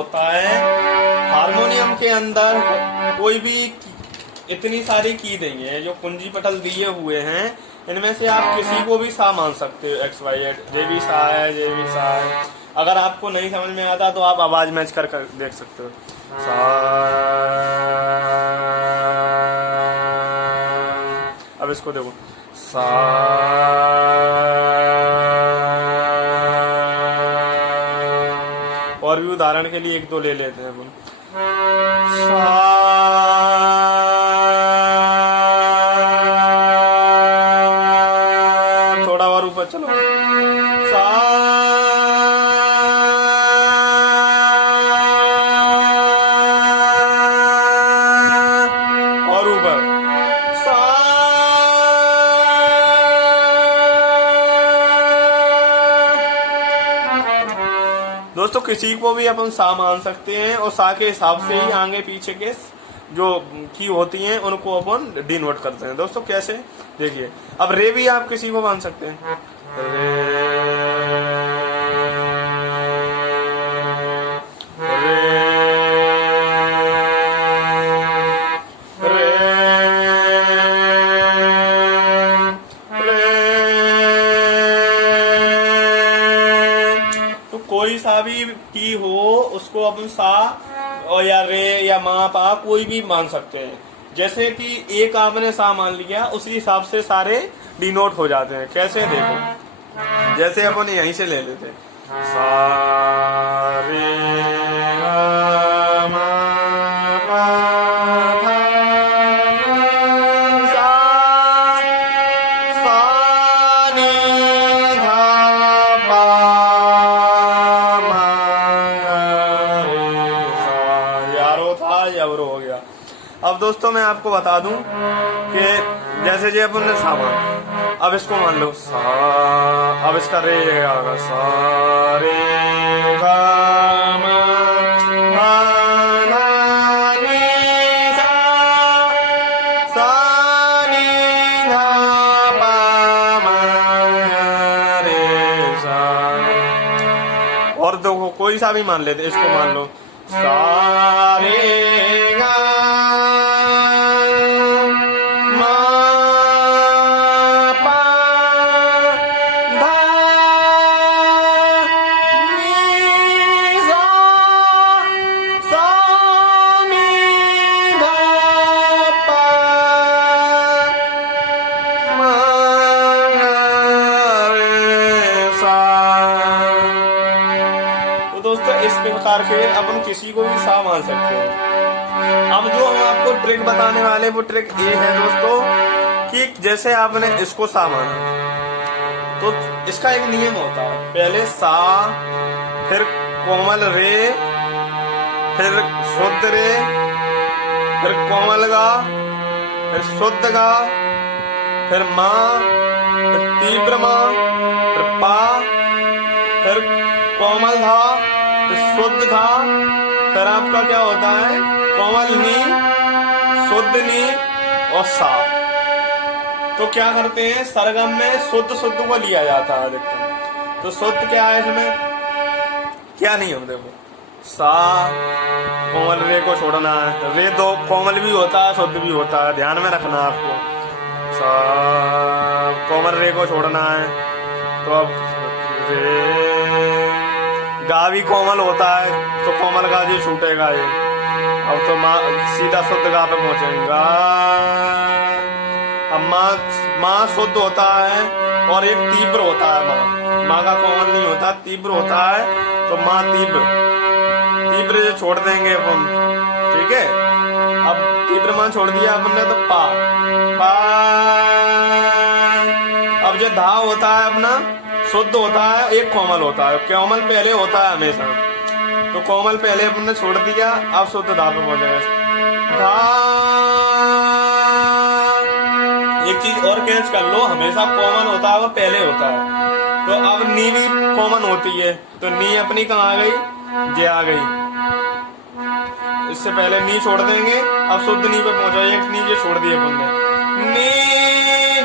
होता है, हारमोनियम के अंदर कोई भी इतनी सारी की देंगे जो कुंजी पटल दिए हुए हैं, इनमें से आप किसी को भी सा मान सकते हो। एक्स वाई जेड, जे भी सा है, जे भी सा है। अगर आपको नहीं समझ में आता तो आप आवाज मैच कर देख सकते हो। सा, अब इसको देखो, सा, और भी उदाहरण के लिए एक दो ले लेते हैं अपन। थोड़ा और ऊपर चलो, सा, और ऊपर सा, दोस्तों किसी को भी अपन सा मान सकते हैं और सा के हिसाब से ही आगे पीछे के जो की होती हैं उनको अपन डिनोट करते हैं। दोस्तों कैसे, देखिए, अब रे भी आप किसी को मान सकते हैं। तो कोई सा भी की हो उसको अपन सा और या रे या मा पा कोई भी मान सकते हैं। जैसे कि एक आपने सा मान लिया, उसी हिसाब से सारे डिनोट हो जाते हैं। कैसे, देखो, जैसे अपन यहीं से ले लेते सा रे मा पा धा सा, सा नी धा पा मा रे सा। यारो था यवरो हो गया। अब दोस्तों मैं आपको बता दूं कि जैसे जे अपन ने सा मान, अब इसको मान लो सा, अब इसका रे आएगा सा रे गा मा पा धा नी सा, सा नी धा पा मा रे सा। और देखो कोई सा भी मान लेते, इसको मान लो सा रे गा मा पा धा नी सा, सा नी धा पा मा रे सा। तो दोस्तों इस प्रकार के अपन किसी को भी सा मान सकते हैं। अब जो हम आपको ट्रिक बताने वाले वो ट्रिक ये है दोस्तों कि जैसे आपने इसको सा माना तो इसका एक नियम होता है, पहले सा, फिर कोमल रे, फिर शुद्ध रे, फिर कोमल गा, फिर शुद्ध गा, फिर माँ, फिर तीव्र माँ, फिर पा, फिर कोमल धा, फिर शुद्ध धा, फिर आपका क्या होता है कोमल नी, शुद्ध नी और सा। तो क्या करते हैं, सरगम में शुद्ध शुद्ध को लिया जाता है अधिकतर। तो शुद्ध क्या है इसमें, क्या नहीं हम देखो, सा कोमल रे को छोड़ना है, रे तो कोमल भी होता है शुद्ध भी होता है, ध्यान में रखना आपको। सा कोमल रे को छोड़ना है, तो अब रे, गा भी कोमल होता है तो कोमल गा जी छूटेगा ये। अब तो सीधा शुद्ध गा पे पहुंचेगा। अब माँ शुद्ध होता है और एक तीव्र होता है, माँ का कोमल नहीं होता, तीव्र होता है। तो माँ तीव्र जो छोड़ देंगे अपन, ठीक है। अब तीव्र माँ छोड़ दिया अपन ने तो पा, अब जो धा होता है अपना शुद्ध होता है, एक कोमल होता है, कोमल पहले होता है हमेशा। तो कोमल पहले अपन ने छोड़ दिया, अब शुद्ध धा पे पहुंचेगा। धा, एक चीज और कैच कर लो, हमेशा कॉमन होता है वो पहले होता है। तो अब नी भी कॉमन होती है, तो नी अपनी कहाँ आ गई, जे आ गई। इससे पहले नी छोड़ देंगे, अब शुद्ध नी पे पहुंचा, एक नी जे छोड़ दी अपन ने, नी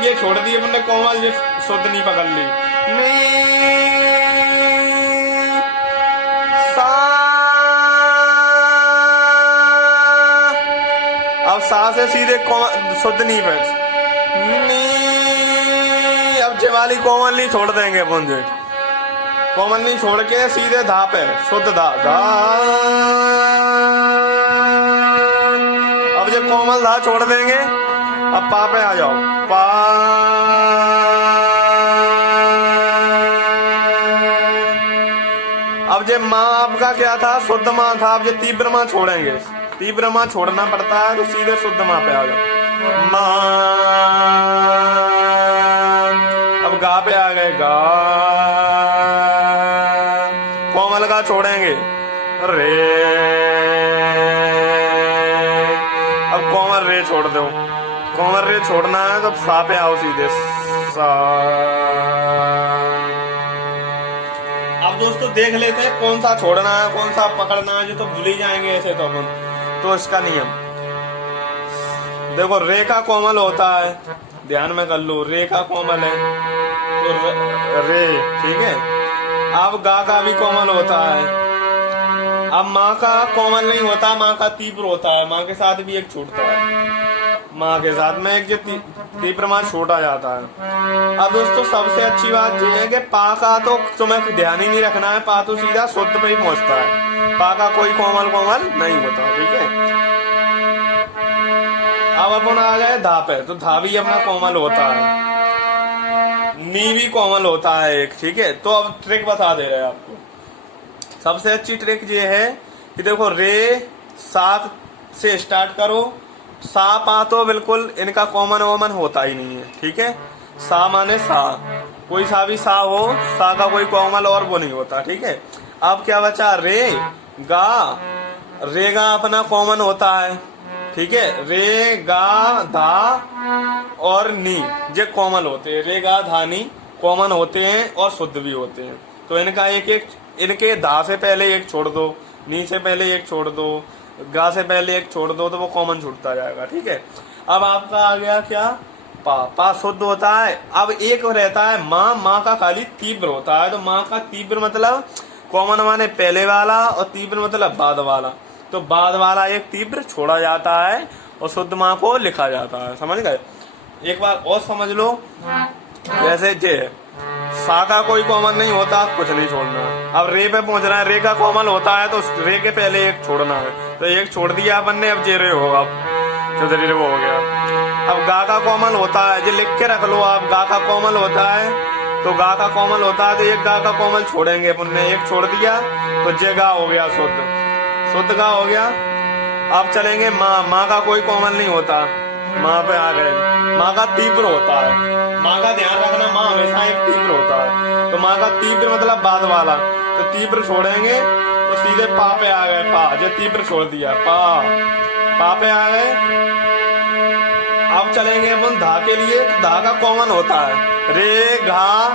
जे छोड़ दी अपन ने, कोमल जे शुद्ध नी पकड़ ली, नी सा सा से सीधे शुद्ध नी पे नी। अब जे वाली कोमल नी छोड़ देंगे अपन, जे कोमल नी छोड़ के सीधे धा पे शुद्ध धा धा। अब जब कोमल धा छोड़ देंगे, अब पा पे आ जाओ, पा। अब जब माँ आपका क्या था, शुद्ध माँ था। अब जब तीव्र माँ छोड़ेंगे, तीव्र माँ छोड़ना पड़ता है, तो सीधे शुद्ध माँ पे आ जाओ, माँ। अब गा पे आ गए, गा। कोमल गा छोड़ेंगे, रे। अब कोमल रे छोड़ दो, कोमल रे छोड़ना है तो सा पे आओ सीधे, सा। अब दोस्तों देख लेते हैं कौन सा छोड़ना है, कौन सा पकड़ना है, जो तो भूल ही जाएंगे ऐसे तो अपन। तो इसका नियम देखो, रे का कोमल होता है, ध्यान में कर लो, रे का कोमल है तो रे, ठीक है। अब गा का भी कोमल होता है। अब माँ का कोमल नहीं होता, माँ का तीव्र होता है। माँ के साथ भी एक छूटता है, माँ के साथ में एक जो तीव्र माँ छोटा जाता है। अब दोस्तों सबसे अच्छी बात यह है कि पा का तो तुम्हें ध्यान ही नहीं रखना है, पा तो सीधा शुद्ध पे ही पहुंचता है, पा का कोई कोमल कोमल नहीं होता, ठीक है। अब अपन आ गए धा पे, तो धा भी अपना कोमल होता है, नी भी कोमल होता है एक, ठीक है। तो अब ट्रिक बता दे रहे हैं आपको। सबसे अच्छी ट्रिक ये है कि देखो, रे सा से स्टार्ट करो, सा पा तो बिल्कुल इनका कॉमन वॉमन होता ही नहीं है, ठीक है। सा माने सा, कोई सा भी सा हो, सा का कोई कोमल और वो नहीं होता, ठीक है। अब क्या बचा, रे गा। रे गा अपना कॉमन होता है, ठीक है। रे गा धा और नी ये कोमल होते हैं, रे गा धा नी कॉमन होते हैं और शुद्ध भी होते हैं। तो इनका एक एक, इनके धा से पहले एक छोड़ दो, नी से पहले एक छोड़ दो, गा से पहले एक छोड़ दो, तो वो कॉमन छूटता जाएगा, ठीक है। अब आपका आ गया क्या, पा। पा शुद्ध होता है। अब एक रहता है माँ, माँ का खाली तीव्र होता है। तो माँ का तीव्र मतलब कॉमन माने पहले वाला, और तीव्र मतलब बाद वाला। तो बाद वाला एक तीव्र छोड़ा जाता है और शुद्ध माँ को लिखा जाता है, समझ गए। एक बार और समझ लो, जैसे जे सा का कोई कॉमन नहीं होता, कुछ नहीं छोड़ना। अब रे पे पहुंच रहा है, रे का कॉमन होता है, तो रे के पहले एक छोड़ना है, तो एक छोड़ दिया अपन ने। अब जे रे होगा, चौधरी वो हो गया। अब गा का कॉमन होता है, जो लिख के रख लो आप, गा का कॉमन होता है, तो गा का कॉमन होता है, तो एक गा का कॉमन छोड़ेंगे अपन ने, एक छोड़ दिया, तो जे गा हो गया शुद्ध, शुद्ध गा हो गया। अब चलेंगे माँ। माँ का कोई कॉमन नहीं होता, माँ पे आ गए। माँ का तीव्र होता है, माँ का ध्यान रखना, माँ हमेशा एक तीव्र होता है। तो माँ का तीव्र मतलब बाद वाला, तो तीव्र छोड़ेंगे तो सीधे पा पे आ गए, पा जो तीव्र छोड़ दिया, पा। पा पे आ गए। अब चलेंगे अपन धा के लिए, तो धा का कॉमन होता है, रे घा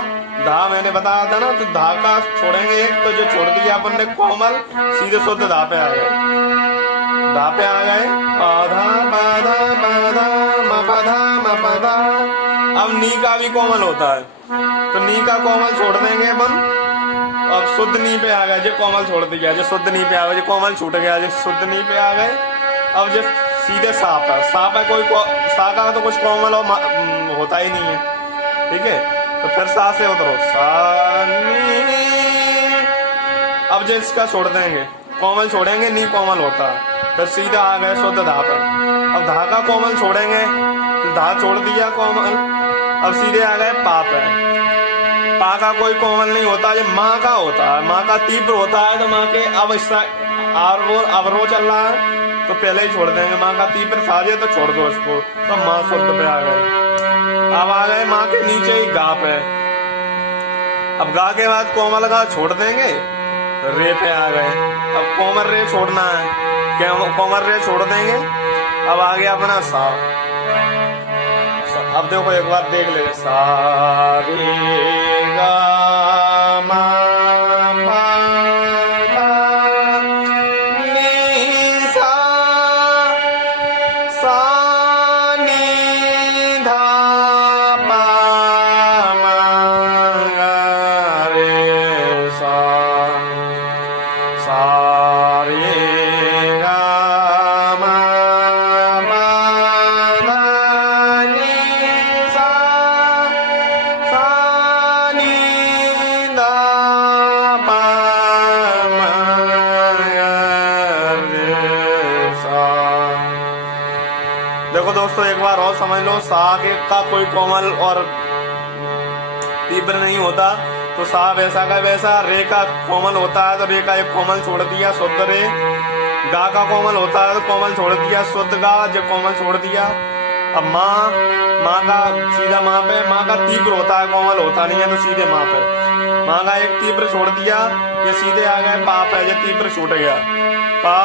धा मैंने बताया था ना। तो धा का छोड़ेंगे एक, तो जो छोड़ दिया अपन ने कोमल, सीधे शुद्ध धा पे आ गए, धा पे आ गए, पाधा पाधा पाधा मपधा मपधा। अब नी का भी कोमल होता है, तो नी का कोमल छोड़ देंगे अपन। अब शुद्ध नी पे आ गए, जो कोमल छोड़ दिया, जो शुद्ध नी पे आ गए, जो कोमल छूट गया, जो शुद्ध नी पे आ गए। अब जो सीधे सा पर, सा पे कोई सा का तो कुछ कोमल और होता ही नहीं है, ठीक है। तो फिर सा से उतरो, सा नी। अब जो इसका छोड़ देंगे, कोमल छोड़ेंगे, नी कोमल होता है, फिर सीधा आ गए शुद्ध धा पर। अब धा का कोमल छोड़ेंगे, धा छोड़ दिया कोमल, अब सीधे आ गए पा पे। पा का कोई कोमल नहीं होता, ये माँ का होता है, माँ का तीव्र होता है। तो माँ के अब अवरो चल रहा है, तो पहले ही छोड़ देंगे। माँ का तीव्र साजे तो छोड़ दो इसको, तो माँ शुद्ध पे आ गए। अब आ गए माँ के नीचे ही गा पे। अब गा के बाद कोमल गा छोड़ देंगे, रे पे आ गए। अब कोमल रे छोड़ना है, कोमल रे छोड़ देंगे। अब आ गया अपना सा। अब देखो एक बार देख ले, सा रे गा मा पा धा नी सा, सा नी धा पा मा गा रे सा, सा रे गा मा पा देखो दोस्तों एक बार और समझ लो, सा का कोई कोमल और तीव्र नहीं होता, तो सा वैसा का वैसा। रे का कोमल होता है तो रे का एक कोमल छोड़ दिया, शुद्ध रे। गा का कोमल होता है तो कोमल छोड़ दिया, शुद्ध गा, जो कोमल छोड़ दिया। अब माँ, माँ का सीधा माँ पे, माँ का तीव्र होता है, कोमल होता नहीं है तो सीधे माँ पे। माँ का एक तीव्र छोड़ दिया, ये सीधे आ गए पा पे, ये तीव्र छूट गया पा।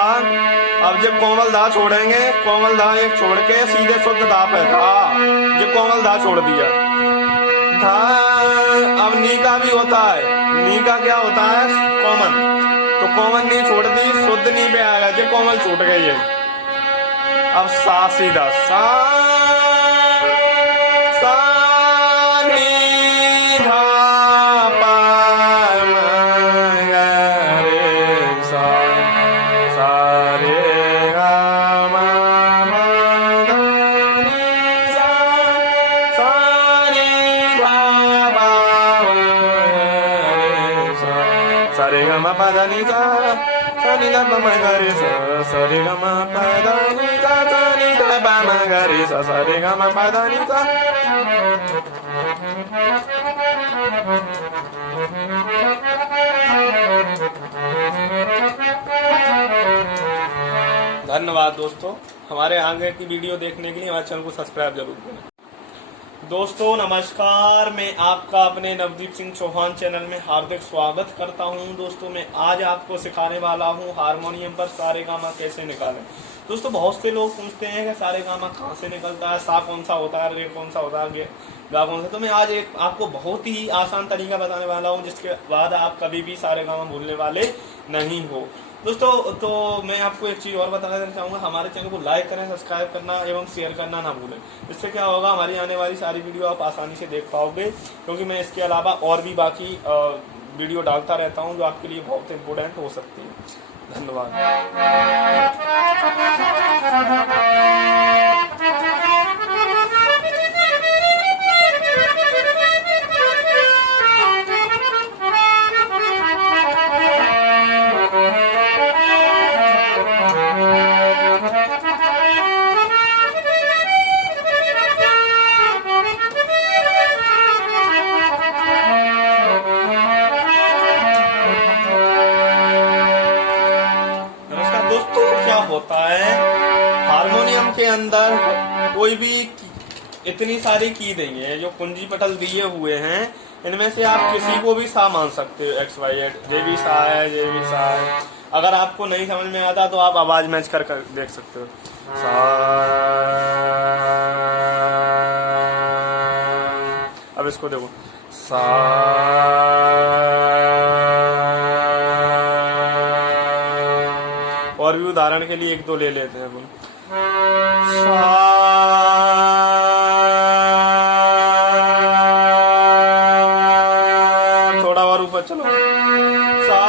अब जब कोमल धा छोड़ेंगे, कोमल धा एक छोड़ के सीधे शुद्ध धा पे धा, जो कोमल धा छोड़ दिया धा। अब नी का भी होता है, नी का क्या होता है, कोमल, तो कोमल नी छोड़ दी, शुद्ध नी पे आ गया, जो कोमल छूट गई है। अब सा सीधा सा, सा नी धा पा मा गा रे सा, सा रे गा मा मा धा नी सा, सा नी धा पा रे सा, सा रे गा मा पा धा नी सा, सा नी धा पा मा गा रे सा, सा रे गा मा पा धा नी सा, सा नी धा पा मा गा रे सा, सा रे गा मा पा धा नी सा। धन्यवाद दोस्तों, हमारे आगे की वीडियो देखने के लिए हमारे चैनल को सब्सक्राइब जरूर करें। दोस्तों नमस्कार, मैं आपका अपने नवदीप सिंह चौहान चैनल में हार्दिक स्वागत करता हूं। दोस्तों मैं आज आपको सिखाने वाला हूं हारमोनियम पर सारेगामा कैसे निकालें। दोस्तों बहुत से लोग पूछते हैं कि सारेगामा कहाँ से निकलता है, सा कौन सा होता है, रे कौन सा होता है, गा कौन सा। तो मैं आज एक आपको बहुत ही आसान तरीका बताने वाला हूँ, जिसके बाद आप कभी भी सारेगामा भूलने वाले नहीं हो। दोस्तों तो मैं आपको एक चीज और बताना चाहूंगा, हमारे चैनल को लाइक करें, सब्सक्राइब करना एवं शेयर करना ना भूलें। इससे क्या होगा, हमारी आने वाली सारी वीडियो आप आसानी से देख पाओगे, क्योंकि मैं इसके अलावा और भी बाकी वीडियो डालता रहता हूं जो आपके लिए बहुत इम्पोर्टेंट हो सकती है। धन्यवाद। होता है हारमोनियम के अंदर कोई भी इतनी सारी की देंगे, जो कुंजी पटल दिए हुए हैं, इनमें से आप किसी को भी सा मान सकते हो। एक्स वाई जेड, जे भी सा है, जे भी सा है। अगर आपको नहीं समझ में आता तो आप आवाज मैच कर देख सकते हो। सा, अब इसको देखो, सा और भी उदाहरण के लिए एक दो ले लेते हैं अपन। थोड़ा और ऊपर चलो, सा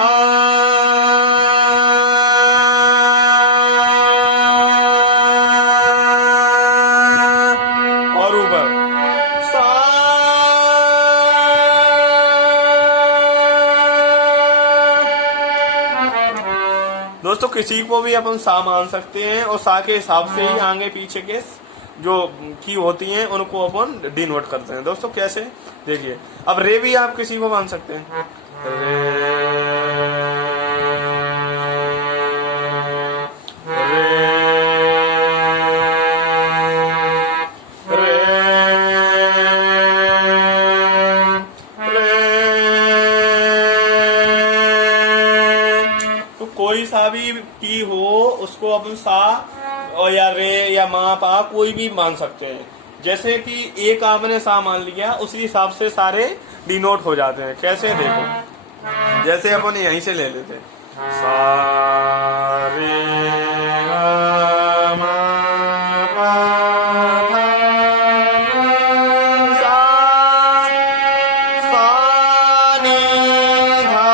और ऊपर, सा दोस्तों किसी को भी अपन सा मान सकते हैं, और सा के हिसाब से ही आगे पीछे के जो की होती हैं उनको अपन डिनोट करते हैं। दोस्तों कैसे, देखिए, अब रे भी आप किसी को मान सकते हैं। कोई सा भी की हो उसको अपन सा और या रे या मा पा कोई भी मान सकते हैं। जैसे कि एक आपने सा मान लिया, उसी हिसाब से सारे डिनोट हो जाते हैं। कैसे, देखो, जैसे अपन यहीं से ले लेते हैं, सा रे मा पा धा नी सा, सा नी धा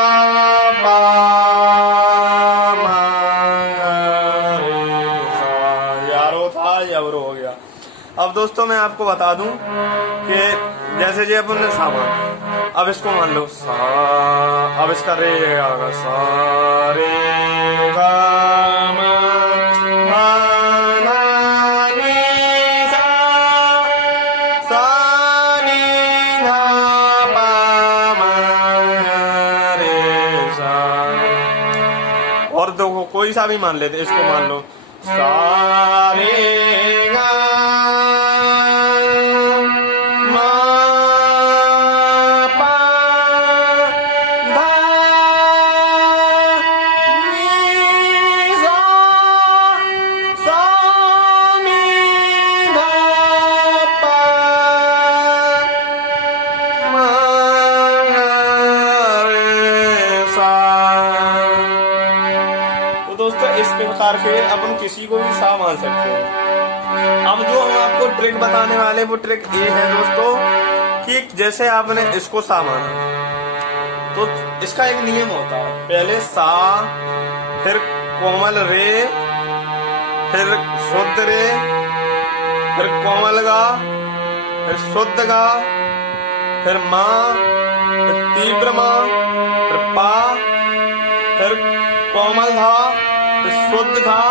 पा हो गया। अब दोस्तों मैं आपको बता दूं कि जैसे जे अपन ने सा मान, अब इसको मान लो सा, अब इसका रे आएगा, सा रे गा मा पा धा नी और देखो कोई सा भी मान लेते, इसको मान लो सा रे गा मा पा धा नी सा नी धा पा मा रे सा। तो दोस्तों इस प्रकार से अपन किसी को भी सा मान सकते हैं। अब जो हम आपको ट्रिक बताने वाले वो ट्रिक ये है दोस्तों कि जैसे आपने इसको सा माना तो इसका एक नियम होता है, पहले सा, फिर कोमल रे, फिर शुद्ध रे, फिर कोमल गा, फिर शुद्ध गा, फिर माँ, फिर तीव्र माँ, फिर पा, फिर कोमल धा, फिर शुद्ध धा,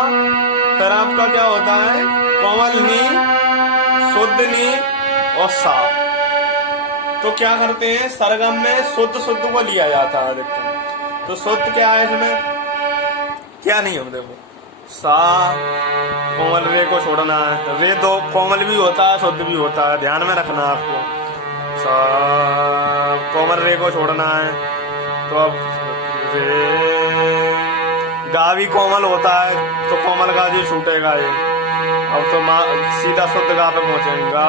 फिर आपका क्या होता है कोमल नी, शुद्ध नी और सा। तो क्या करते हैं सरगम में शुद्ध शुद्ध को लिया जाता है अधिकतर। तो शुद्ध क्या है इसमें, क्या नहीं हम देखो सा कोमल रे को छोड़ना है, रे दो कोमल भी होता है शुद्ध भी होता है, ध्यान में रखना आपको। सा कोमल रे को छोड़ना है तो अब रे गा भी कोमल होता है तो कोमल गा जी छूटेगा ये। अब तो सीधा शुद्ध गा पे पहुंचेगा।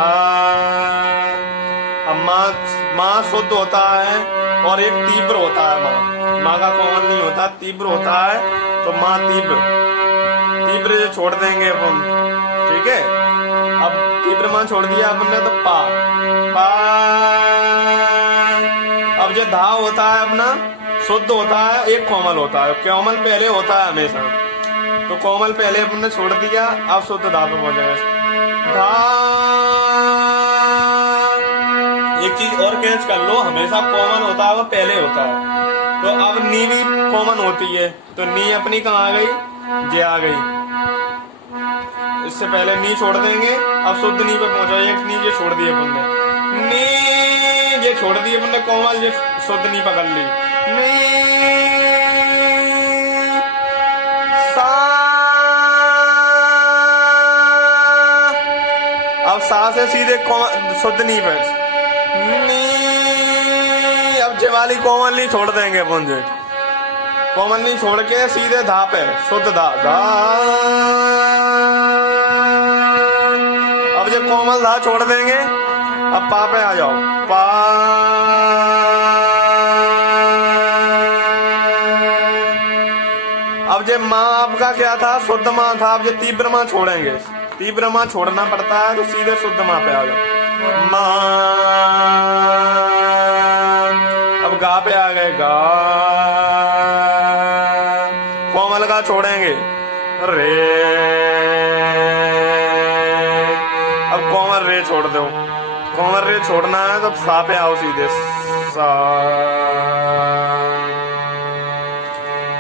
अब माँ शुद्ध होता है और एक तीव्र होता है, माँ का कोमल नहीं होता, तीव्र होता है। तो माँ तीव्र जो छोड़ देंगे अपन, ठीक है। अब तीव्र माँ छोड़ दिया अपन ने तो पा। अब जो धा होता है अपना शुद्ध होता है, एक कोमल होता है, कोमल पहले होता है हमेशा। तो कोमल पहले अपन ने छोड़ दिया, अब शुद्ध धा पे पहुंचेगा। धा एक चीज और कैच कर लो, हमेशा कॉमन होता है वो पहले होता है। तो अब नी भी कॉमन होती है, तो नी अपनी कहाँ आ गई, जे आ गई। इससे पहले नी छोड़ देंगे, अब शुद्ध नी पे पहुंचा, एक नी जे छोड़ दिए अपन ने, नी जे छोड़ दिए अपन ने, कोमल जे शुद्ध नी पकड़ ली, नी सा। अब सा से सीधे शुद्ध नी पे नी। अब जवाली कोमल नहीं छोड़ देंगे अपन, जो कोमल नहीं छोड़ के सीधे धा पे शुद्ध धा धा। अब जब कोमल धा छोड़ देंगे, अब पा पे आ जाओ, पा। अब जब माँ आपका क्या था, शुद्ध माँ था, अब जब तीव्र माँ छोड़ेंगे, तीव्र माँ छोड़ना पड़ता है, तो सीधे शुद्ध माँ पे आ जाओ, माँ। अब गा पे आ गए, गा। कोमल गा छोड़ेंगे, रे। अब कोमल रे छोड़ दो, कोमल रे छोड़ना है तो सा पे आओ सीधे, सा।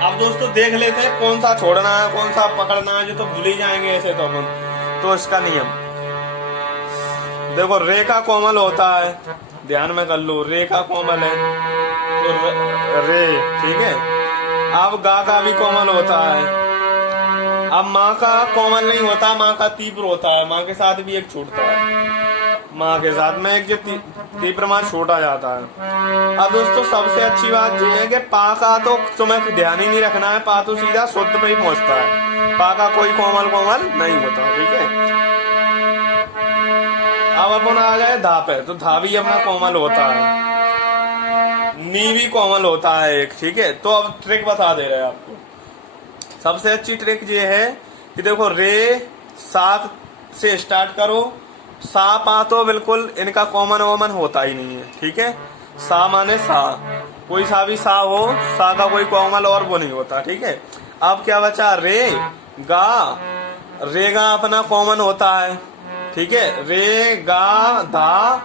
अब दोस्तों देख लेते हैं कौन सा छोड़ना है कौन सा पकड़ना है, जो तो भूल ही जाएंगे ऐसे तो अपन। तो इसका नियम देखो, रे का कोमल होता है, ध्यान में कर लो, रे का कोमल है तो रे, ठीक है। अब गा का भी कोमल होता है। अब माँ का कोमल नहीं होता, माँ का तीव्र होता है, माँ के साथ भी एक छूटता है, माँ के साथ में एक जो तीव्र माँ छोटा जाता है। अब दोस्तों सबसे अच्छी बात यह है कि पा का तो तुम्हें ध्यान ही नहीं रखना है, पा तो सीधा शुद्ध पे ही पहुंचता है, पा का कोई कोमल नहीं होता, ठीक है। अब अपन आ गए धा पे, तो धा भी अपना कोमल होता है, नी भी कोमल होता है एक, ठीक है। तो अब ट्रिक बता दे रहे हैं आपको। सबसे अच्छी ट्रिक ये है कि देखो, रे सा से स्टार्ट करो, सा पा तो बिल्कुल इनका कॉमन वॉमन होता ही नहीं है, ठीक है। सा माने सा, कोई सा भी सा हो, सा का कोई कोमल और वो नहीं होता, ठीक है। अब क्या बचा, रे गा। रे गा अपना कॉमन होता है, ठीक है। रे गा धा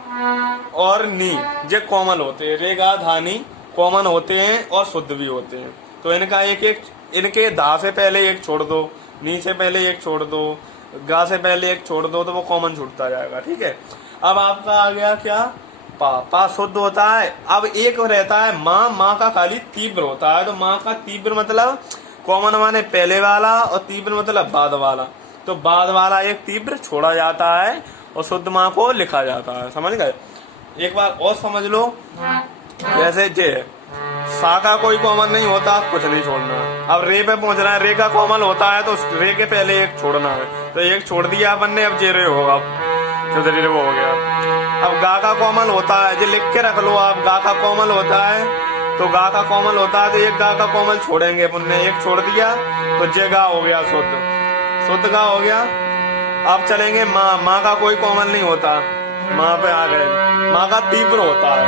और नी ये कॉमन होते हैं, रे गा धा नी कॉमन होते हैं और शुद्ध भी होते हैं। तो इनका एक एक, इनके धा से पहले एक छोड़ दो, नी से पहले एक छोड़ दो, गा से पहले एक छोड़ दो, तो वो कॉमन छूटता जाएगा, ठीक है। अब आपका आ गया क्या, पा। पा शुद्ध होता है। अब एक रहता है माँ, माँ का खाली तीव्र होता है, तो माँ का तीव्र मतलब कॉमन माने पहले वाला और तीव्र मतलब बाद वाला। तो बाद वाला एक तीव्र छोड़ा जाता है और शुद्ध माँ को लिखा जाता है। समझ गए? एक बार और समझ लो, जैसे जे सा का कोई कॉमन नहीं होता, कुछ नहीं छोड़ना। अब रे पे पहुंच रहा है, रे का कॉमन होता है तो रे के पहले एक छोड़ना है, तो एक छोड़ दिया अपन ने, अब जे रे होगा, चौधरी वो हो गया। अब गा का कॉमन होता है, जो लिख के रख लो आप, गा का कॉमन होता है, तो गा का कॉमन होता है तो एक गा का कॉमन छोड़ेंगे अपन ने, एक छोड़ दिया तो जे गा हो गया, शुद्ध गा हो गया। अब चलेंगे माँ, माँ का कोई कॉमन नहीं होता, माँ पे आ गए, माँ का तीव्र होता है,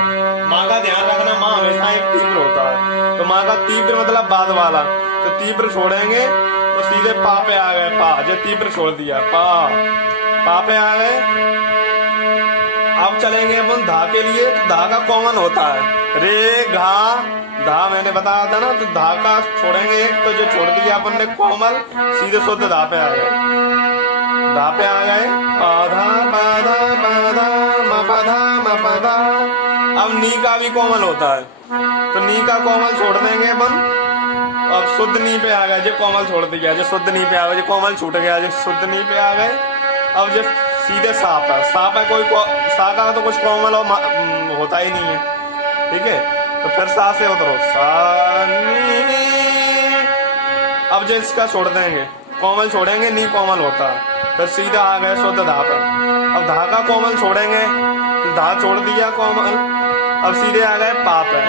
माँ का ध्यान रखना, माँ हमेशा एक तीव्र होता है, तो माँ का तीव्र मतलब बाद वाला, तो तीव्र छोड़ेंगे तो सीधे पा पे आ गए, पा जो तीव्र छोड़ दिया, पा पे आ गए। अब चलेंगे अपन धा के लिए, तो धा का कॉमन होता है रे घा, धा मैंने बताया था ना, तो धा का छोड़ेंगे एक, तो जो छोड़ दिया अपन ने कोमल, सीधे शुद्ध धा पे आ गए, धा पे आ गए, पाधा पाधा पाधा मपधा मपधा। अब नी का भी कोमल होता है, तो नी का कोमल छोड़ देंगे अपन, अब शुद्ध नी पे आ गए, जो कोमल छोड़ दिया, जो शुद्ध नी पे आ गए, जो कोमल छूट गया, जो शुद्ध नी पे आ गए। अब जो सीधे साप है कोई सा का तो कुछ कोमल होता ही नहीं है, ठीक है, तो फिर सा से उतरो, सा नी। अब जो इसका छोड़ देंगे, कोमल छोड़ेंगे, नी कोमल होता है, फिर सीधा आ गए शुद्ध धा पर। अब धा का कोमल छोड़ेंगे, धा छोड़ दिया कोमल, अब सीधे आ गए पा पे,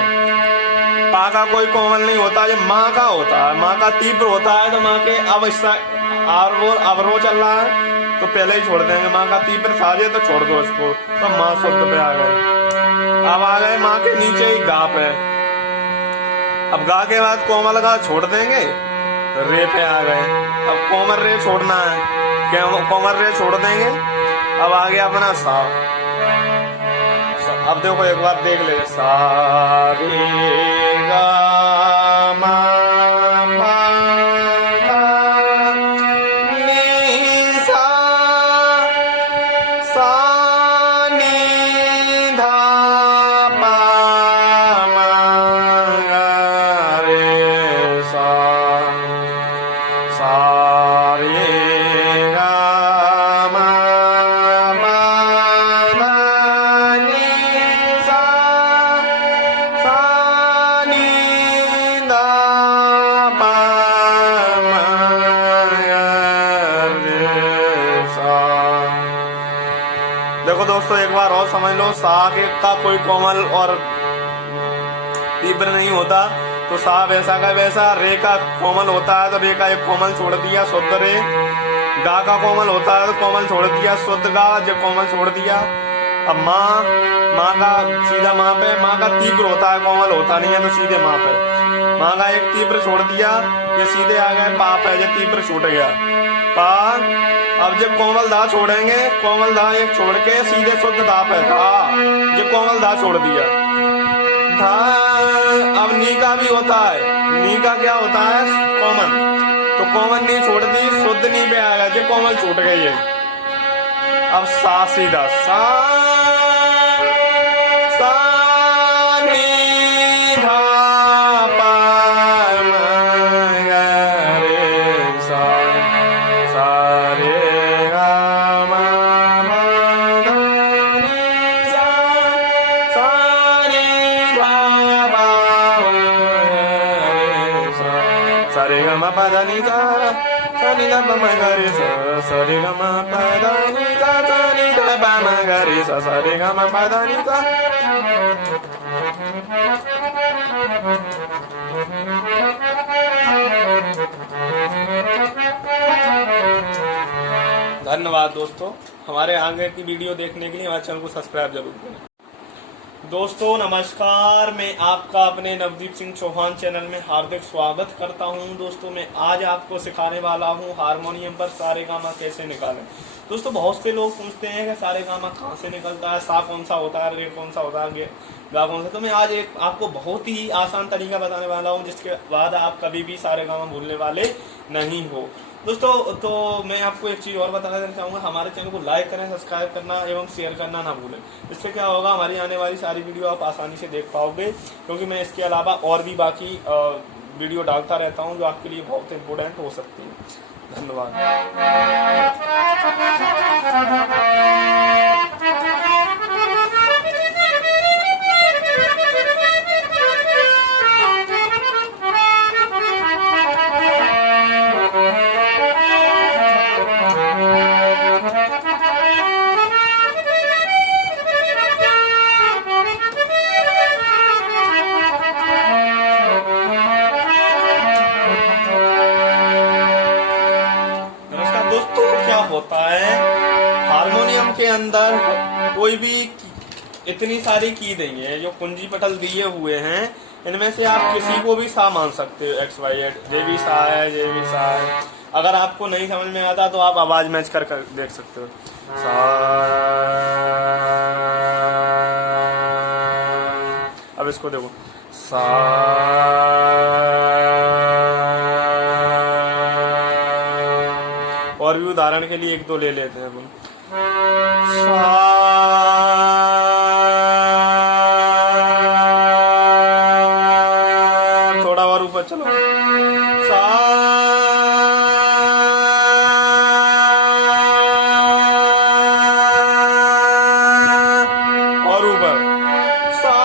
पा का कोई कोमल नहीं होता, ये माँ का होता है, माँ का तीव्र होता है, तो माँ के अब इसका अवरो चल रहा है तो पहले ही छोड़ देंगे, माँ का तीव्र साजे तो छोड़ दो इसको, तो माँ शुद्ध पे आ गए। अब आ गए माँ के नीचे ही गा पे, अब गा के बाद कोमल गा छोड़ देंगे, रे पे आ गए, अब कोमल रे छोड़ना है, कोमल रे छोड़ देंगे, अब आ गया अपना सा। अब देखो एक बार देख ले, सा रे गा मा पा धा नी सा, सा नी धा पा मा गा रे सा, सा रे देखो दोस्तों एक बार और समझ लो, सा का कोई कोमल और तीव्र नहीं होता, तो सा वैसा का वैसा, रे का कोमल होता है तो रे का एक कोमल छोड़ दिया, शुद्ध रे। गा का कोमल होता है तो कोमल छोड़ दिया, शुद्ध गा, जो कोमल छोड़ दिया। अब माँ, माँ का सीधा माँ पे, माँ का तीव्र होता है, कोमल होता नहीं है, तो सीधे माँ पे, माँ का एक तीव्र छोड़ दिया, ये सीधे आ गए पा पे, जो तीव्र छूट गया, पा। अब जब कोमल धा छोड़ेंगे, कोमल धा एक छोड़ के सीधे शुद्ध धा पे, धा, जो कोमल धा छोड़ दिया, धा। अब नी का भी होता है, नी का क्या होता है, कोमल, तो कोमल नी छोड़ दी, शुद्ध नी पे आ गया, जो कोमल छूट गई है। अब सा सीधा सा, सा नी धा पा मा गा रे सा, सा रे गा मा मा धा नी सा, सा रे गा पा रे सा, सा रे गा मा पा धा नी सा, सा नी धा पा मा गा रे सा, सा रे गा मा पा धा नी सा, सा नी धा पा मा गा रे सा, सा रे गा मा पा धा नी सा। धन्यवाद दोस्तों, हमारे आगे की वीडियो देखने के लिए हमारे चैनल को सब्सक्राइब जरूर करें। दोस्तों नमस्कार, मैं आपका अपने नवदीप सिंह चौहान चैनल में हार्दिक स्वागत करता हूं। दोस्तों मैं आज आपको सिखाने वाला हूं हारमोनियम पर सारेगामा कैसे निकालें। दोस्तों बहुत से लोग पूछते हैं कि सारेगामा कहाँ से निकलता है, सा कौन सा होता है, रे कौन सा होता है, गा कौन सा। तो मैं आज एक आपको बहुत ही आसान तरीका बताने वाला हूँ, जिसके बाद आप कभी भी सारेगामा भूलने वाले नहीं हो। दोस्तों तो मैं आपको एक चीज और बताना देना चाहूंगा, हमारे चैनल को लाइक करें, सब्सक्राइब करना एवं शेयर करना ना भूलें। इससे क्या होगा, हमारी आने वाली सारी वीडियो आप आसानी से देख पाओगे, क्योंकि मैं इसके अलावा और भी बाकी वीडियो डालता रहता हूँ जो आपके लिए बहुत इम्पोर्टेंट हो सकती है। धन्यवाद। दोस्तों क्या होता है, हारमोनियम के अंदर कोई भी इतनी सारी की देंगे जो कुंजी पटल दिए हुए हैं, इनमें से आप किसी को भी सा मान सकते हो। एक्स वाई जेड, जे भी सा है, जे भी सा है। अगर आपको नहीं समझ में आता तो आप आवाज मैच कर देख सकते हो। सा, अब इसको देखो, सा, और भी उदाहरण के लिए एक दो ले लेते हैं अपन। थोड़ा और ऊपर चलो, सा, और ऊपर सा,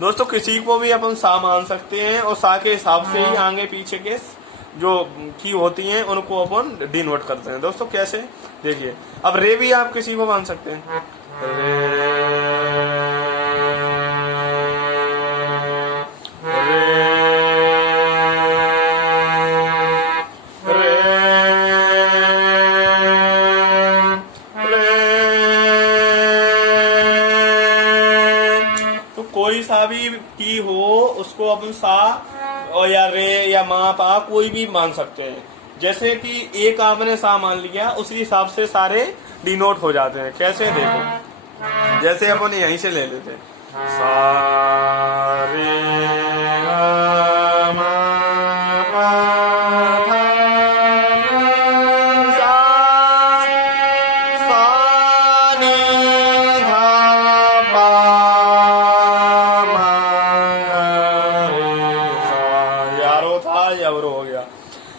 दोस्तों किसी को भी अपन सा मान सकते हैं और सा के हिसाब से ही आगे पीछे के जो की होती हैं उनको अपन डिनोट करते हैं। दोस्तों कैसे, देखिए, अब रे भी आप किसी को मान सकते हैं। तो कोई सा भी की हो उसको अपन सा और या रे या मा पा कोई भी मान सकते हैं। जैसे कि एक आपने सा मान लिया, उसी हिसाब से सारे डिनोट हो जाते हैं। कैसे, देखो, जैसे अपन यहीं से ले लेते हैं, सा रे गा मा पा धा नी सा, सा नी धा पा मा रे सा। यारो था यवरो हो गया।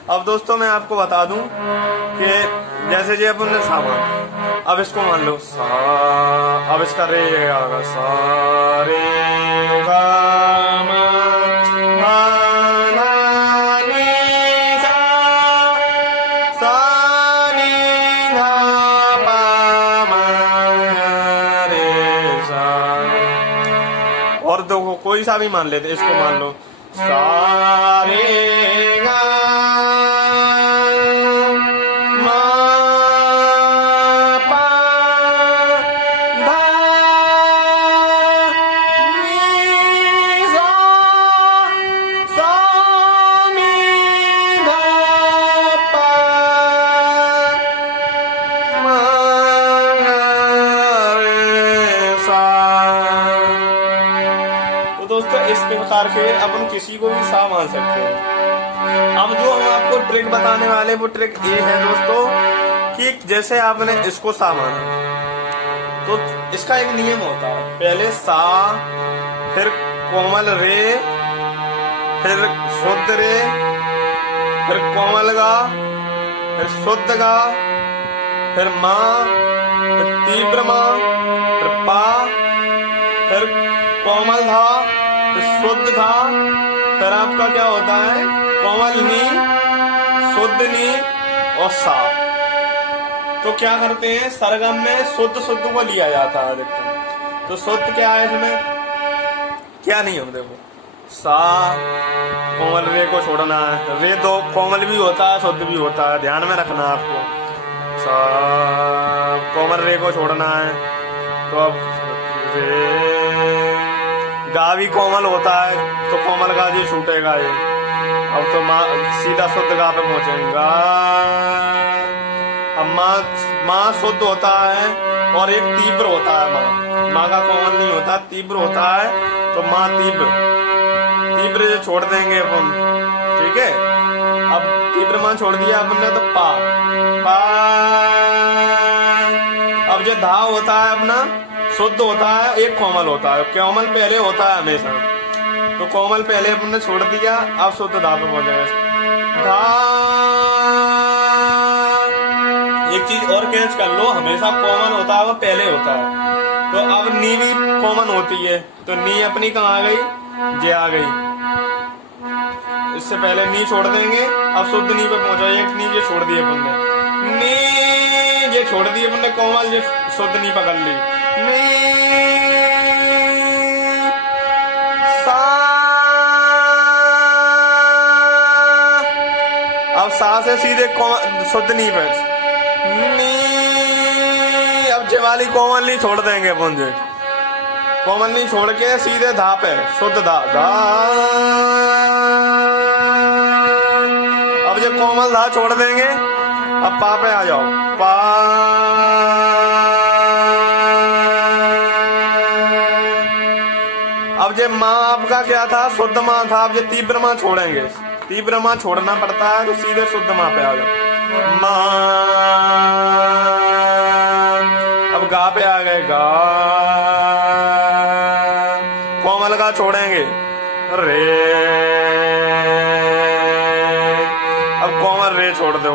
अब दोस्तों मैं आपको बता दूं कि जैसे जे अपन ने सा मान, अब इसको मान लो सा, अब इसका रे आएगा, सा रे गा मा पा धा नी सा, सा नी धा पा मा रे सा। और देखो कोई सा भी मान लेते, इसको मान लो सा रे गा मा पा धा नी सा, सा नी धा पा मा रे सा। तो दोस्तों इस प्रकार से अपन किसी को भी सा मान सकते हैं। अब जो हम आपको ट्रिक बताने वाले वो ट्रिक ये है दोस्तों कि जैसे आपने इसको सा माना तो इसका एक नियम होता है, पहले सा, फिर कोमल रे, फिर शुद्ध रे, फिर कोमल गा, फिर शुद्ध गा, फिर मा, फिर तीव्र मा, फिर पा, फिर कोमल धा, फिर शुद्ध धा, फिर आपका क्या होता है कोमल नी, शुद्ध नी और सा। तो क्या करते हैं, सरगम में शुद्ध शुद्ध को लिया जाता है अधिकतर। तो शुद्ध क्या है इसमें, क्या नियम, देखो, सा कोमल रे को छोड़ना है, रे तो कोमल भी होता है शुद्ध भी होता है, ध्यान में रखना आपको। सा कोमल रे को छोड़ना है, तो अब रे, गा भी कोमल होता है तो कोमल गा जी छूटेगा ये। अब तो सीधा शुद्ध गा पे पहुंचेगा। अब माँ शुद्ध होता है और एक तीव्र होता है, माँ का कोमल नहीं होता, तीव्र होता है। तो माँ तीव्र जो छोड़ देंगे अपन, ठीक है। अब तीव्र माँ छोड़ दिया अपन ने तो पा। अब जो जो धा होता है अपना शुद्ध होता है, एक कोमल होता है। कोमल पहले होता है हमेशा, तो कोमल पहले अपने छोड़ दिया, अब शुद्ध धा पे पहुंचेगा। धा, एक चीज और कैच कर लो, हमेशा कोमल होता है वो पहले होता है। तो अब नी भी कॉमन होती है, तो नी अपनी कहाँ आ गई, जे आ गई। इससे पहले नी छोड़ देंगे, अब शुद्ध नी पे पहुंचा। एक नी जे छोड़ दिए अपन ने, नी ये छोड़ दिए अपन ने, कोमल जे शुद्ध नी पकड़ ली। नी सा, अब सा से सीधे शुद्ध नी पे नी। अब जे वाली कोमल नी छोड़ देंगे अपन, जे कोमल नी छोड़ के सीधे धा पे शुद्ध धा। धा, अब जो कोमल धा छोड़ देंगे, अब पा पे आ जाओ। पा, अब जो माँ आपका क्या था, शुद्ध माँ था। अब जो तीव्र माँ छोड़ेंगे, तीव्र माँ छोड़ना पड़ता है, तो सीधे शुद्ध माँ पे आ जाओ। माँ, अब गा पे आ गए, गा। कोमल का छोड़ेंगे, रे। अब कोमल रे छोड़ दो,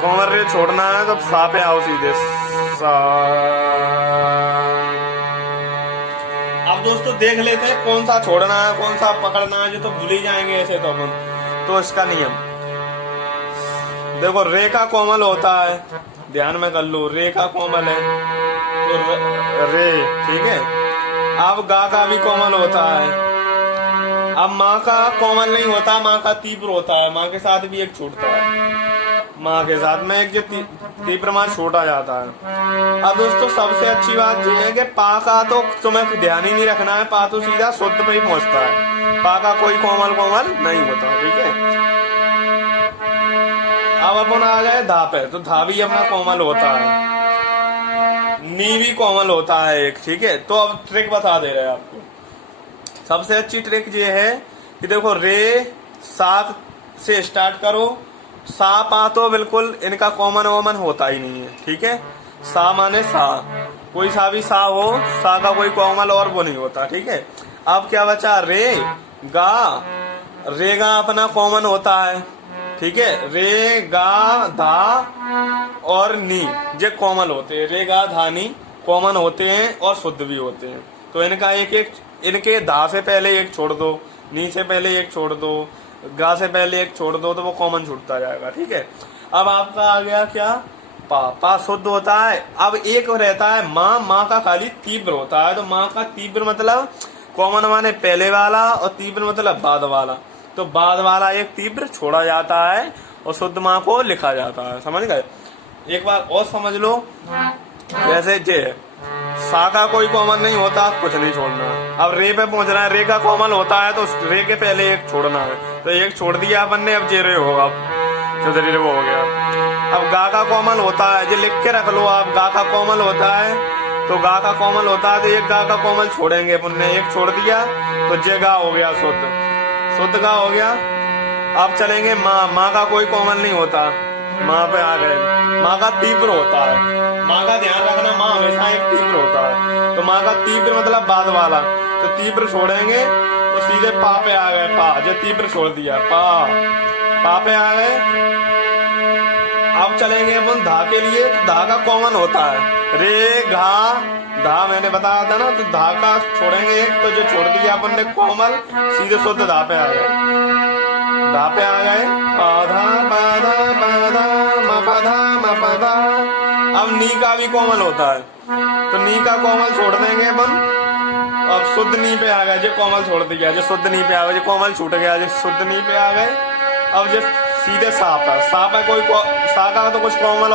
कोमल रे छोड़ना है, तब सा पे आओ सीधे, सा। अब दोस्तों देख लेते हैं कौन सा छोड़ना है, कौन सा पकड़ना है, जो तो भूल ही जाएंगे ऐसे तो अपन। तो इसका नियम देखो, रे का कोमल होता है, ध्यान में कर लो, रे का कोमल है तो रे, ठीक है। अब गा का भी कोमल होता है। अब माँ का कोमल नहीं होता, माँ का तीव्र होता है। माँ के साथ भी एक छूटता है, माँ के साथ में एक जो तीव्र माँ छोटा जाता है। अब दोस्तों सबसे अच्छी बात ये है कि पा का तो तुम्हें ध्यान ही नहीं रखना है, पा तो सीधा शुद्ध पे ही पहुंचता है, पा का कोई कोमल नहीं होता, ठीक है। अब अपन आ गए धा पे, तो धा भी अपना कोमल होता है, नी भी कोमल होता है एक, ठीक है। तो अब ट्रिक बता दे रहे हैं आपको। सबसे अच्छी ट्रिक ये है कि देखो, रे सा से स्टार्ट करो, सा पा तो बिल्कुल इनका कॉमन वॉमन होता ही नहीं है, ठीक है। सा माने सा, कोई सा भी सा हो, सा का कोई कोमल और वो नहीं होता, ठीक है। अब क्या बचा, रे गा। रे गा अपना कॉमन होता है, ठीक है। रे गा धा और नी ये कोमल होते हैं, रे गा धा नी कॉमन होते हैं और शुद्ध भी होते हैं। तो इनका एक एक, इनके धा से पहले एक छोड़ दो, नी से पहले एक छोड़ दो, गा से पहले एक छोड़ दो, तो वो कॉमन छूटता जाएगा, ठीक है। अब आपका आ गया क्या, पा। पा शुद्ध होता है। अब एक रहता है माँ, माँ का खाली तीव्र होता है। तो माँ का तीव्र मतलब कॉमन माने पहले वाला, और तीव्र मतलब बाद वाला। तो बाद वाला एक तीव्र छोड़ा जाता है और शुद्ध माँ को लिखा जाता है, समझ गए। एक बार और समझ लो, जैसे जे सा का कोई कॉमन नहीं होता, कुछ नहीं छोड़ना। अब रे पे पहुंच रहा है, रे का कॉमन होता है, तो रे के पहले एक छोड़ना है, तो एक छोड़ दिया अपन ने, अब जे रे होगा, चौधरी रे वो हो गया। अब गा का कॉमन होता है, जो लिख के रख लो आप, गा का कॉमन होता है, तो गा का कॉमन होता है, तो एक गा का कॉमन छोड़ेंगे अपन ने, एक छोड़ दिया, तो जे गा हो गया शुद्ध, शुद्ध गा हो गया। अब चलेंगे माँ। माँ का कोई कॉमन नहीं होता, माँ पे आ गए, माँ का तीव्र होता है। माँ का ध्यान रखना, माँ हमेशा एक तीव्र होता है, तो माँ का तीव्र मतलब बाद वाला, तो तीव्र छोड़ेंगे तो सीधे पा पे आ गए, पा जो तीव्र छोड़ दिया, पा। पा पे आ गए। अब चलेंगे अपन धा के लिए, तो धा का कॉमन होता है, रे घा धा मैंने बताया था ना, तो धा का छोड़ेंगे एक, तो जो छोड़ दिया अपन ने कोमल, सीधे शुद्ध धा पे आ गए, धा पे आ गए, पाधा पाधा पाधा मपधा मपधा। अब नी का भी कोमल होता है, तो नी का कोमल छोड़ देंगे अपन, अब शुद्ध नी पे आ गए, जो कोमल छोड़ दिया, जो शुद्ध नी पे आ गए, जो कोमल छूट गया, जो शुद्ध नी पे आ गए। अब जो सीधे सा पे, सा पे कोई सा का तो कुछ कोमल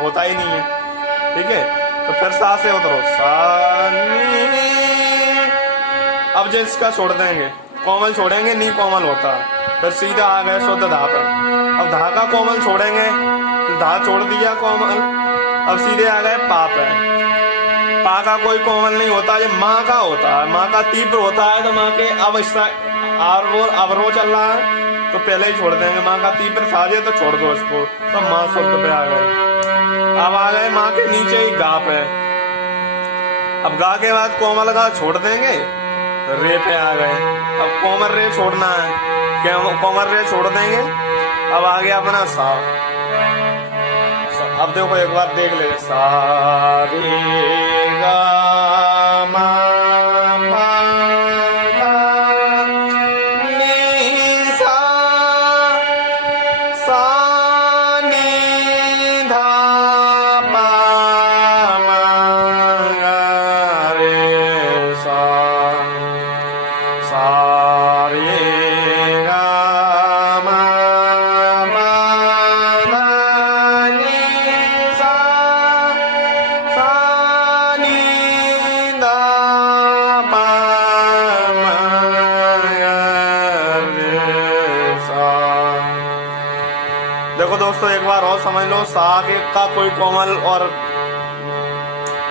होता ही नहीं है, ठीक है। तो फिर सा से उतरो, सा नी। अब जो इसका छोड़ देंगे, कोमल छोड़ेंगे, नी कोमल होता है, फिर सीधा आ गए शुद्ध धा पे। अब धा का कोमल छोड़ेंगे, धा छोड़ दिया कोमल, अब सीधे आ गए पा पे। पा का कोई कोमल नहीं होता, ये माँ का होता है, माँ का तीव्र होता है, तो माँ के अब अवरो चल रहा है, तो पहले ही छोड़ देंगे। माँ का तीव्र साजे तो छोड़ दो इसको, तो माँ शुद्ध पे आ गए। अब आ गए माँ के नीचे ही गा पे। अब गा के बाद कोमल गा छोड़ देंगे, रे पे आ गए। अब कोमल रे छोड़ना है, क्या कोमल रे छोड़ देंगे। अब आ गया अपना सा। अब देखो एक बार देख ले, सा रे गा मा पा धा नी सा, सा नी धा पा मा गा रे सा, सा रे गा मा पा धा नी सा, सा नी धा पा मा गा रे सा। देखो दोस्तों एक बार और समझ लो, सा के का कोई कोमल और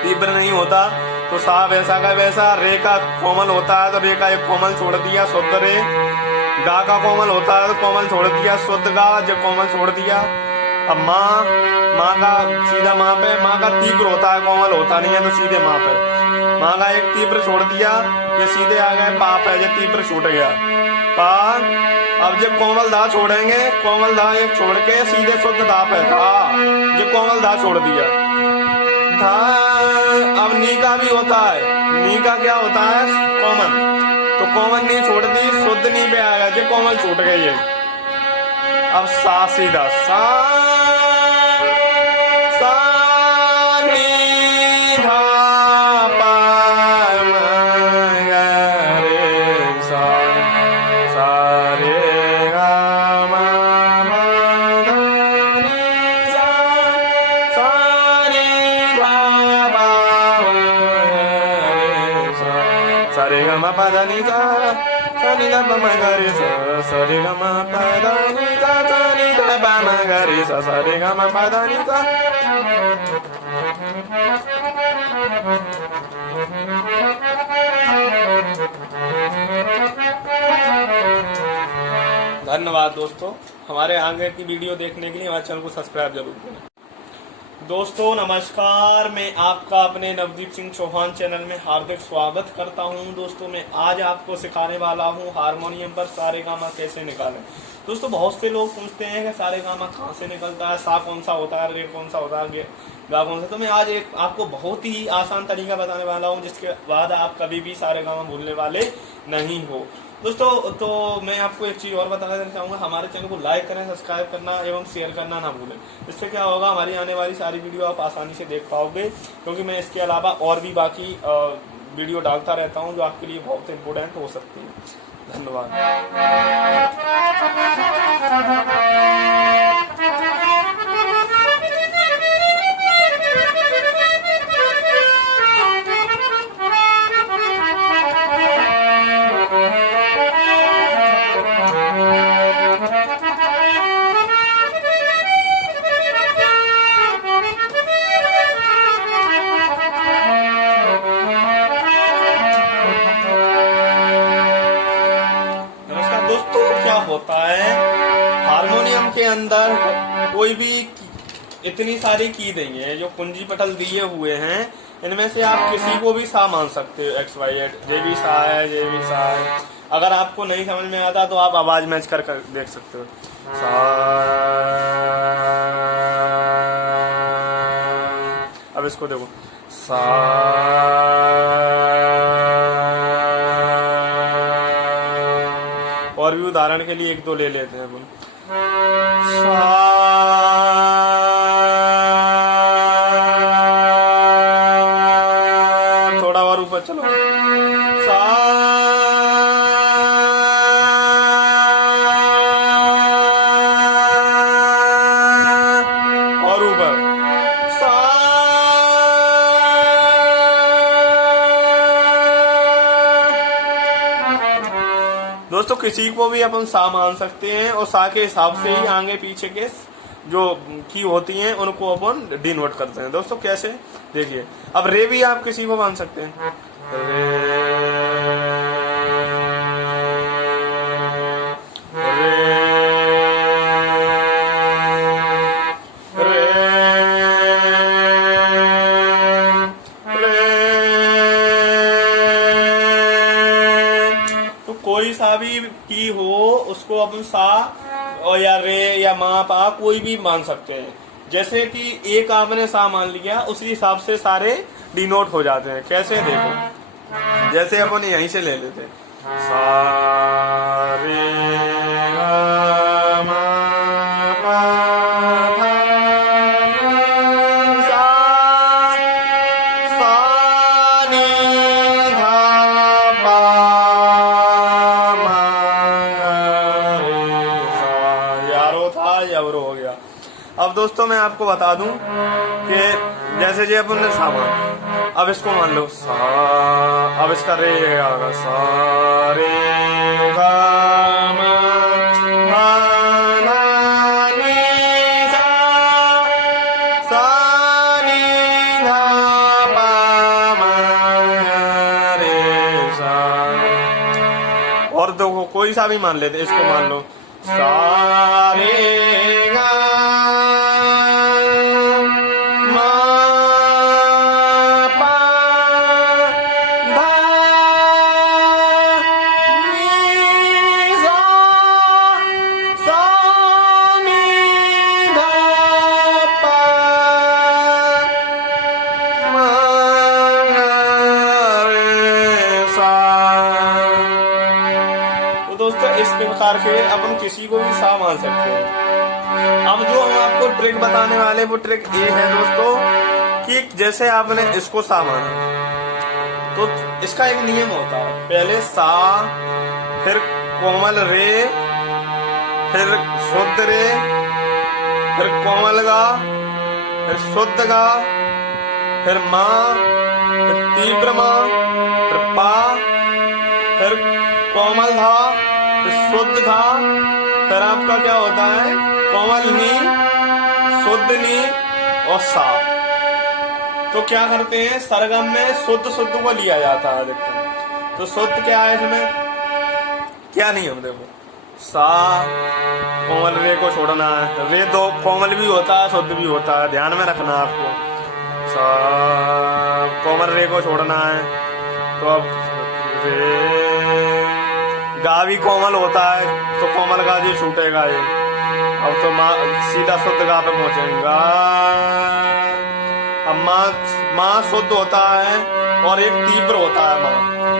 तीव्र नहीं होता, तो सा वैसा का वैसा। रे का कोमल होता है तो रे का एक कोमल छोड़ दिया, शुद्ध रे। गा का कोमल होता है तो कोमल छोड़ दिया, शुद्ध गा, जब कोमल छोड़ दिया। अब माँ, माँ का सीधा माँ पे, माँ का तीव्र होता है, कोमल होता नहीं है तो सीधे माँ पे। माँ का एक तीव्र छोड़ दिया, ये सीधे आ गए पा पे, ये तीव्र छूट गया पा। अब जब कोमल धा छोड़ेंगे, कोमल धा एक छोड़ के सीधे शुद्ध धा पे धा, जब कोमल धा छोड़ दिया धा। अब नी का भी होता है, नी का क्या होता है, कोमल, तो कोमल नी छोड़ दी, शुद्ध नी पे आ गया, जब कोमल छूट गई है। अब सा सीधा सा, सा नी धा पा मा गा रे सा, सा रे गा मा धा नी सा, सा नी धा पा रे सा, सा रे गा मा पा धा नी सा, सा नी धा पा मा गा रे सा, सा रे गा मा पा धा नी सा, सा नी धा पा मा गा रे सा, सा रे गा मा पा धा नी सा। धन्यवाद दोस्तों, हमारे आगे की वीडियो देखने के लिए हमारे चैनल को सब्सक्राइब जरूर करें। दोस्तों नमस्कार, मैं आपका अपने नवदीप सिंह चौहान चैनल में हार्दिक स्वागत करता हूं। दोस्तों मैं आज आपको सिखाने वाला हूं हारमोनियम पर सारेगामा कैसे निकालें। दोस्तों बहुत से लोग पूछते हैं कि सारेगामा कहाँ से निकलता है, सा कौन सा होता है, रे कौन सा होता है, गा कौन सा। तो मैं आज एक आपको बहुत ही आसान तरीका बताने वाला हूँ, जिसके बाद आप कभी भी सारेगामा भूलने वाले नहीं हो। दोस्तों तो मैं आपको एक चीज और बताना देना चाहूंगा, हमारे चैनल को लाइक करें, सब्सक्राइब करना एवं शेयर करना ना भूलें। इससे क्या होगा, हमारी आने वाली सारी वीडियो आप आसानी से देख पाओगे, क्योंकि मैं इसके अलावा और भी बाकी वीडियो डालता रहता हूं जो आपके लिए बहुत इंपोर्टेंट हो सकती है। धन्यवाद। होता है हारमोनियम के अंदर कोई भी इतनी सारी की देंगे, जो कुंजी पटल दिए हुए हैं, इनमें से आप किसी को भी सा मान सकते हो। एक्स वाई जेड, जे भी सा है, जे भी सा है। अगर आपको नहीं समझ में आता तो आप आवाज मैच कर देख सकते हो। सा, अब इसको देखो, सा और भी उदाहरण के लिए एक दो ले लेते हैं अपन। थोड़ा और ऊपर चलो, सा और ऊपर सा, दोस्तों किसी को भी अपन सा मान सकते हैं, और सा के हिसाब से ही आगे पीछे के जो की होती हैं उनको अपन डिनोट करते हैं। दोस्तों कैसे, देखिए। अब रे भी आप किसी को मान सकते हैं, रे कोई सा भी की हो उसको अपन सा और या रे या मा पा कोई भी मान सकते हैं। जैसे कि एक आपने सा मान लिया उसी हिसाब से सारे डिनोट हो जाते हैं। कैसे देखो, जैसे अपन यहीं से ले लेते सा रे गा मा पा धा नी सा, सा नी धा पा मा रे सा। यारो था यवरो हो गया। अब दोस्तों मैं आपको बता दूं कि जैसे जी अपन ने सा मान, अब इसको मान लो सा, अब इसका रे आएगा सा रे गा मा पा धा नी सा, सा नी धा पा मा रे सा। और देखो कोई सा भी मान लेते, इसको मान लो सा रे गा मा पा धा नी सा, सा नी धा पा मा रे सा। तो दोस्तों इस प्रकार के अपन किसी को भी सा मान सकते हैं। अब जो हम आपको ट्रिक बताने वाले वो ट्रिक ये है दोस्तों कि जैसे आपने इसको सा माना तो इसका एक नियम होता है, पहले सा, फिर कोमल रे, फिर शुद्ध रे, फिर कोमल गा, फिर शुद्ध गा, फिर माँ, फिर तीव्र माँ, फिर पा, फिर कोमल धा, फिर शुद्ध धा, फिर आपका क्या होता है कोमल नी, शुद्ध नी और सा। तो क्या करते हैं सरगम में शुद्ध शुद्ध को लिया जाता है अधिकतर। तो शुद्ध क्या है इसमें, क्या नियम देखो, सा कोमल रे को छोड़ना है, रे तो कोमल भी होता है शुद्ध भी होता है, ध्यान में रखना आपको। सा कोमल रे को छोड़ना है, तो अब रे गा भी कोमल होता है तो कोमल गा जी छूटेगा ये। अब तो सीधा शुद्ध गा पे पहुंचेगा। अब माँ शुद्ध होता है और एक तीव्र होता है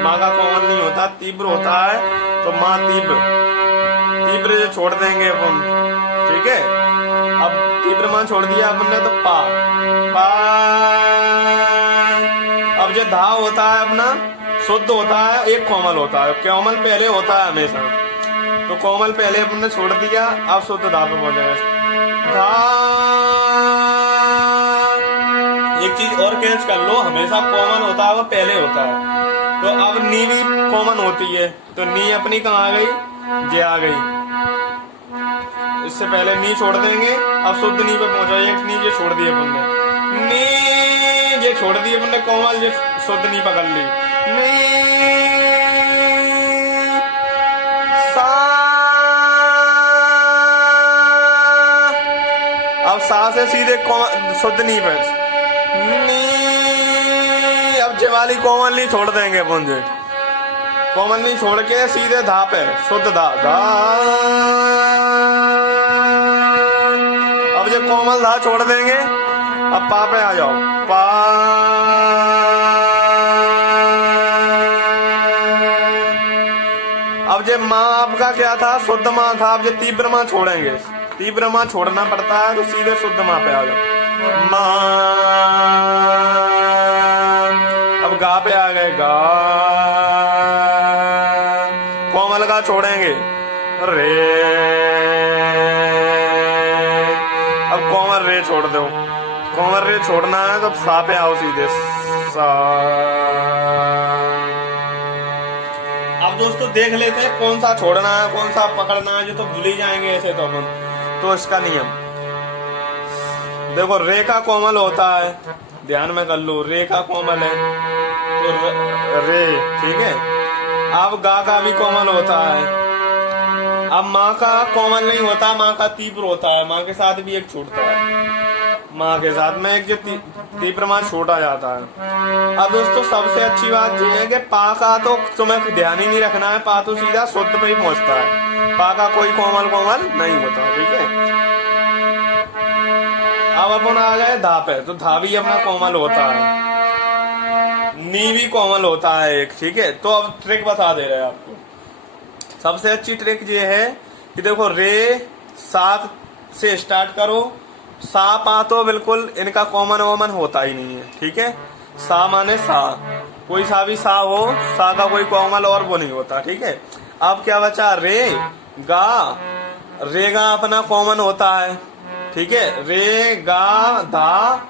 माँ का कोमल नहीं होता, तीव्र होता है। तो माँ तीव्र जो छोड़ देंगे अपन, ठीक है। अब तीव्र माँ छोड़ दिया अपन ने तो पा। अब जो धा होता है अपना शुद्ध होता है, एक कोमल होता है, कोमल पहले होता है हमेशा। तो कोमल पहले अपन ने छोड़ दिया, अब शुद्ध धा पे पहुंचेगा धा। एक चीज और कैच कर लो, हमेशा कोमल होता है वो पहले होता है। तो अब नी भी कॉमन होती है, तो नी अपनी कहाँ आ गई, जे आ गई। इससे पहले नी छोड़ देंगे, अब शुद्ध नी पे पहुंचा, एक नी जे छोड़ दिए अपन ने, नी जे छोड़ दिए अपन ने, कोमल जे शुद्ध नी पकड़ ली, नी सा। अब सा से सीधे शुद्ध नी पे नी। अब जे वाली कोमल नी छोड़ देंगे अपन, जे कोमल नी छोड़ के सीधे धा पे शुद्ध धा धा। अब जो कोमल धा छोड़ देंगे, अब पा पे आ जाओ, पा। अब जो माँ आपका क्या था, शुद्ध माँ था। अब जो तीव्र माँ छोड़ेंगे, तीव्र माँ छोड़ना पड़ता है, तो सीधे शुद्ध माँ पे आ जाओ, माँ। अब गा पे आ गए, गा। कोमल गा छोड़ेंगे, रे। अब कोमल रे छोड़ दो, कोमल रे छोड़ना है तो सा पे आओ सीधे, सा। अब दोस्तों देख लेते हैं कौन सा छोड़ना है कौन सा पकड़ना है, जो तो भूल ही जाएंगे ऐसे तो अपन। तो इसका नियम देखो, रे का कोमल होता है, ध्यान में कर लो, रे का कोमल है तो रे, ठीक है। अब गा का भी कोमल होता है। अब माँ का कोमल नहीं होता, माँ का तीव्र होता है, माँ के साथ भी एक छूटता है, माँ के साथ में एक जो तीव्र माँ छोटा जाता है। अब दोस्तों सबसे अच्छी बात ये है कि पा का तो तुम्हें ध्यान ही नहीं रखना है, पा तो सीधा शुद्ध पे ही पहुंचता है, पा का कोई कोमल कोमल नहीं होता। ठीक है, अब अपन आ गए धा पे, तो धा भी अपना कोमल होता है, नी भी कोमल होता है एक। ठीक है, तो अब ट्रिक बता दे रहे हैं आपको। सबसे अच्छी ट्रिक ये है कि देखो रे सा से स्टार्ट करो, सा पा तो बिल्कुल इनका कॉमन वॉमन होता ही नहीं है। ठीक है, सा माने सा, कोई सा भी सा हो, सा का कोई कोमल और वो नहीं होता। ठीक है, अब क्या बचा, रे गा, रे गा अपना कॉमन होता है। ठीक है, रे गा धा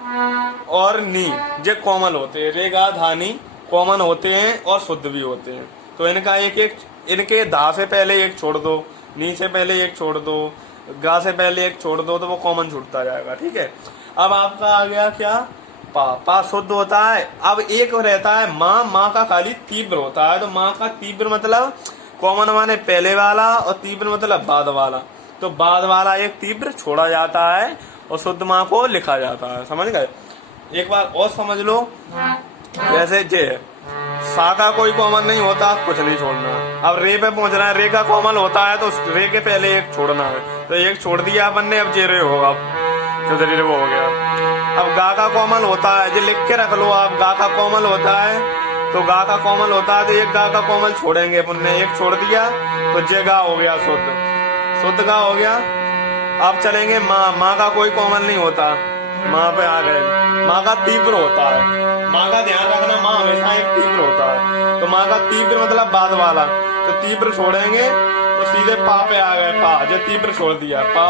और नी ये कॉमन होते हैं, रे गा धा नी कॉमन होते हैं और शुद्ध भी होते हैं। तो इनका एक एक, इनके धा से पहले एक छोड़ दो, नी से पहले एक छोड़ दो, गा से पहले एक छोड़ दो, तो वो कॉमन छूटता जाएगा। ठीक है, अब आपका आ गया क्या, पा, पा शुद्ध होता है। अब एक रहता है माँ, माँ का खाली तीव्र होता है। तो माँ का तीव्र मतलब कॉमन माने पहले वाला और तीव्र मतलब बाद वाला, तो बाद वाला एक तीव्र छोड़ा जाता है और शुद्ध माँ को लिखा जाता है। समझ गए? एक बार और समझ लो, जैसे जे सा का कोई कॉमन नहीं होता, कुछ नहीं छोड़ना। अब रे पे पहुंच रहा है, रे का कॉमन होता है तो रे के पहले एक छोड़ना है, तो एक छोड़ दिया अपन ने, अब जे रे होगा, चौधरी रे वो हो गया। अब गा का कॉमन होता है, जो लिख के रख लो आप, गा का कॉमन होता है, तो गा का कॉमन होता है तो एक गा का कॉमन छोड़ेंगे अपन ने, एक छोड़ दिया तो जे गा हो गया शुद्ध, शुद्ध गा हो गया। अब चलेंगे माँ, माँ का कोई कॉमन नहीं होता, माँ पे आ गए, माँ का तीव्र होता है, माँ का ध्यान रखना, माँ हमेशा एक तीव्र होता है, तो माँ का तीव्र मतलब बाद वाला, तो तीव्र छोड़ेंगे तो सीधे पा पे आ गए, पा जो तीव्र छोड़ दिया, पा,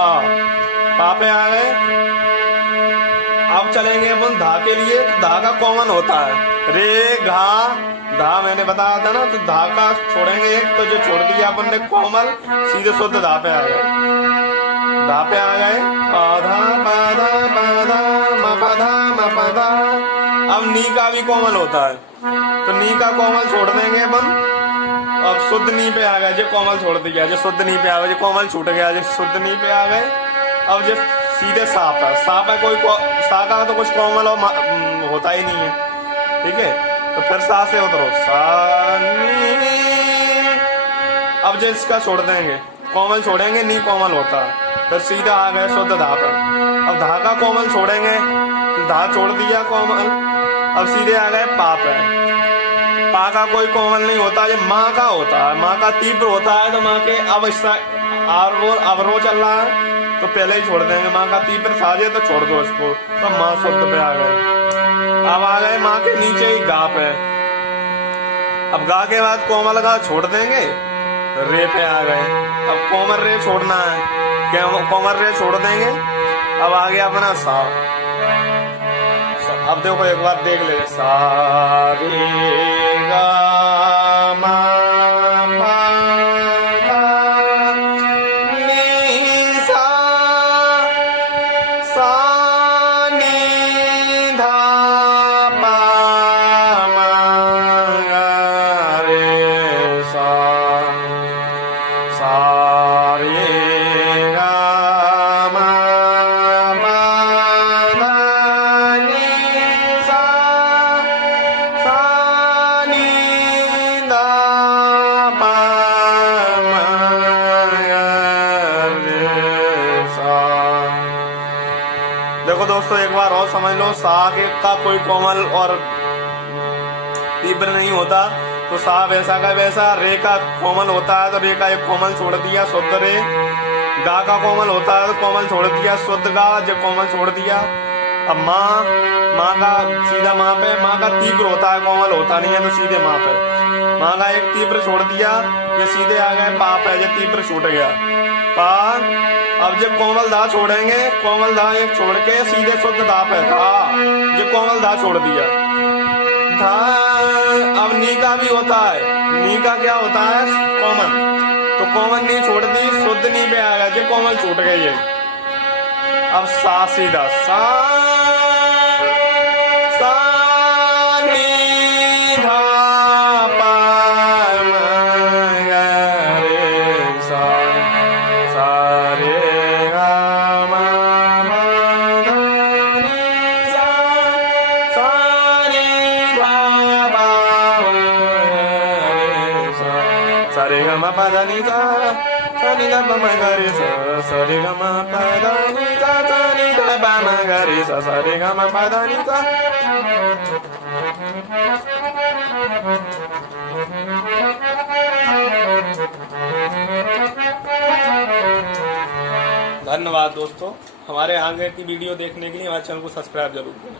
पा पे आ गए। अब चलेंगे अपन धा के लिए, तो धा का कॉमन होता है, रे घा धा मैंने बताया था ना, तो धा का छोड़ेंगे एक, तो जो छोड़ दिया अपन ने कोमल, सीधे शुद्ध धा पे आ गए, धा पे आ गए, पाधा पाधा पाधा मपधा मपधा। अब नी का भी कोमल होता है, तो नी का कोमल छोड़ देंगे अपन, अब शुद्ध नी पे आ गए, जो कोमल छोड़ दिया, जो शुद्ध नी पे आ गए, जो कोमल छूट गया, जो शुद्ध नी पे आ गए। अब जो सीधे साप है, साप है कोई सा का तो कुछ कोमल और होता ही नहीं है। ठीक है, तो फिर सा से उतरो, सा नी। अब जो इसका छोड़ देंगे, कोमल छोड़ेंगे, नी कोमल होता है, फिर सीधा आ गए शुद्ध धा पर। अब धा का कोमल छोड़ेंगे, धा छोड़ दिया कोमल, अब सीधे आ गए पा पे, पा का कोई कोमल नहीं होता, ये माँ का होता है, माँ का तीव्र होता है, तो माँ के अब अवरो चल रहा है तो पहले ही छोड़ देंगे, माँ का तीव्र साजे तो छोड़ दो इसको, तो माँ शुद्ध पे आ गए। अब आ गए माँ के नीचे ही गा पे, अब गा के बाद कोमल गा छोड़ देंगे, रे पे आ गए, अब कोमल रे छोड़ना है, क्या कोमल रे छोड़ देंगे। अब आ गया अपना सा, अब देखो एक बार देख ले, सा रे गा मा पा धा नी सा, सा नी धा पा मा गा रे सा, सा रे गा मा पा धा नी सा, सा नी धा पा मा गा रे सा। देखो दोस्तों एक बार और समझ लो, सा के का कोई कोमल और तीव्र नहीं होता, तो सा वैसा का वैसा, रे का कोमल होता है तो रे का एक कोमल छोड़ दिया, शुद्ध रे। गा का कोमल होता है तो कोमल छोड़ दिया, शुद्ध गा, जो कोमल छोड़ दिया। अब माँ, माँ का सीधा माँ पे, माँ का तीव्र होता है, कोमल होता नहीं है, तो सीधे माँ पे, माँ का एक तीव्र छोड़ दिया, ये सीधे आ गए पा पे, जो तीव्र छूट गया, पा। अब जब कोमल धा छोड़ेंगे, कोमल धा एक छोड़ के सीधे शुद्ध धा पे, धा, जो कोमल धा छोड़ दिया, धा। अब नी का भी होता है, नी का क्या होता है, कोमल, तो कोमल नी छोड़ दी, शुद्ध नी पे आ गया, जो कोमल छूट गई है। अब सा सीधा सा, सा नी धा पा मा गा रे सा, सा रे गा मा पा धा नी सा रे गा मा पा धा नी सा सा नी धा पा मा गा रे सा रे गा मा पा धा नी सा नी धा पा मा गा रे सा रे गा मा पा धा नी सा। धन्यवाद दोस्तों, हमारे आगे की वीडियो देखने के लिए हमारे चैनल को सब्सक्राइब जरूर करें।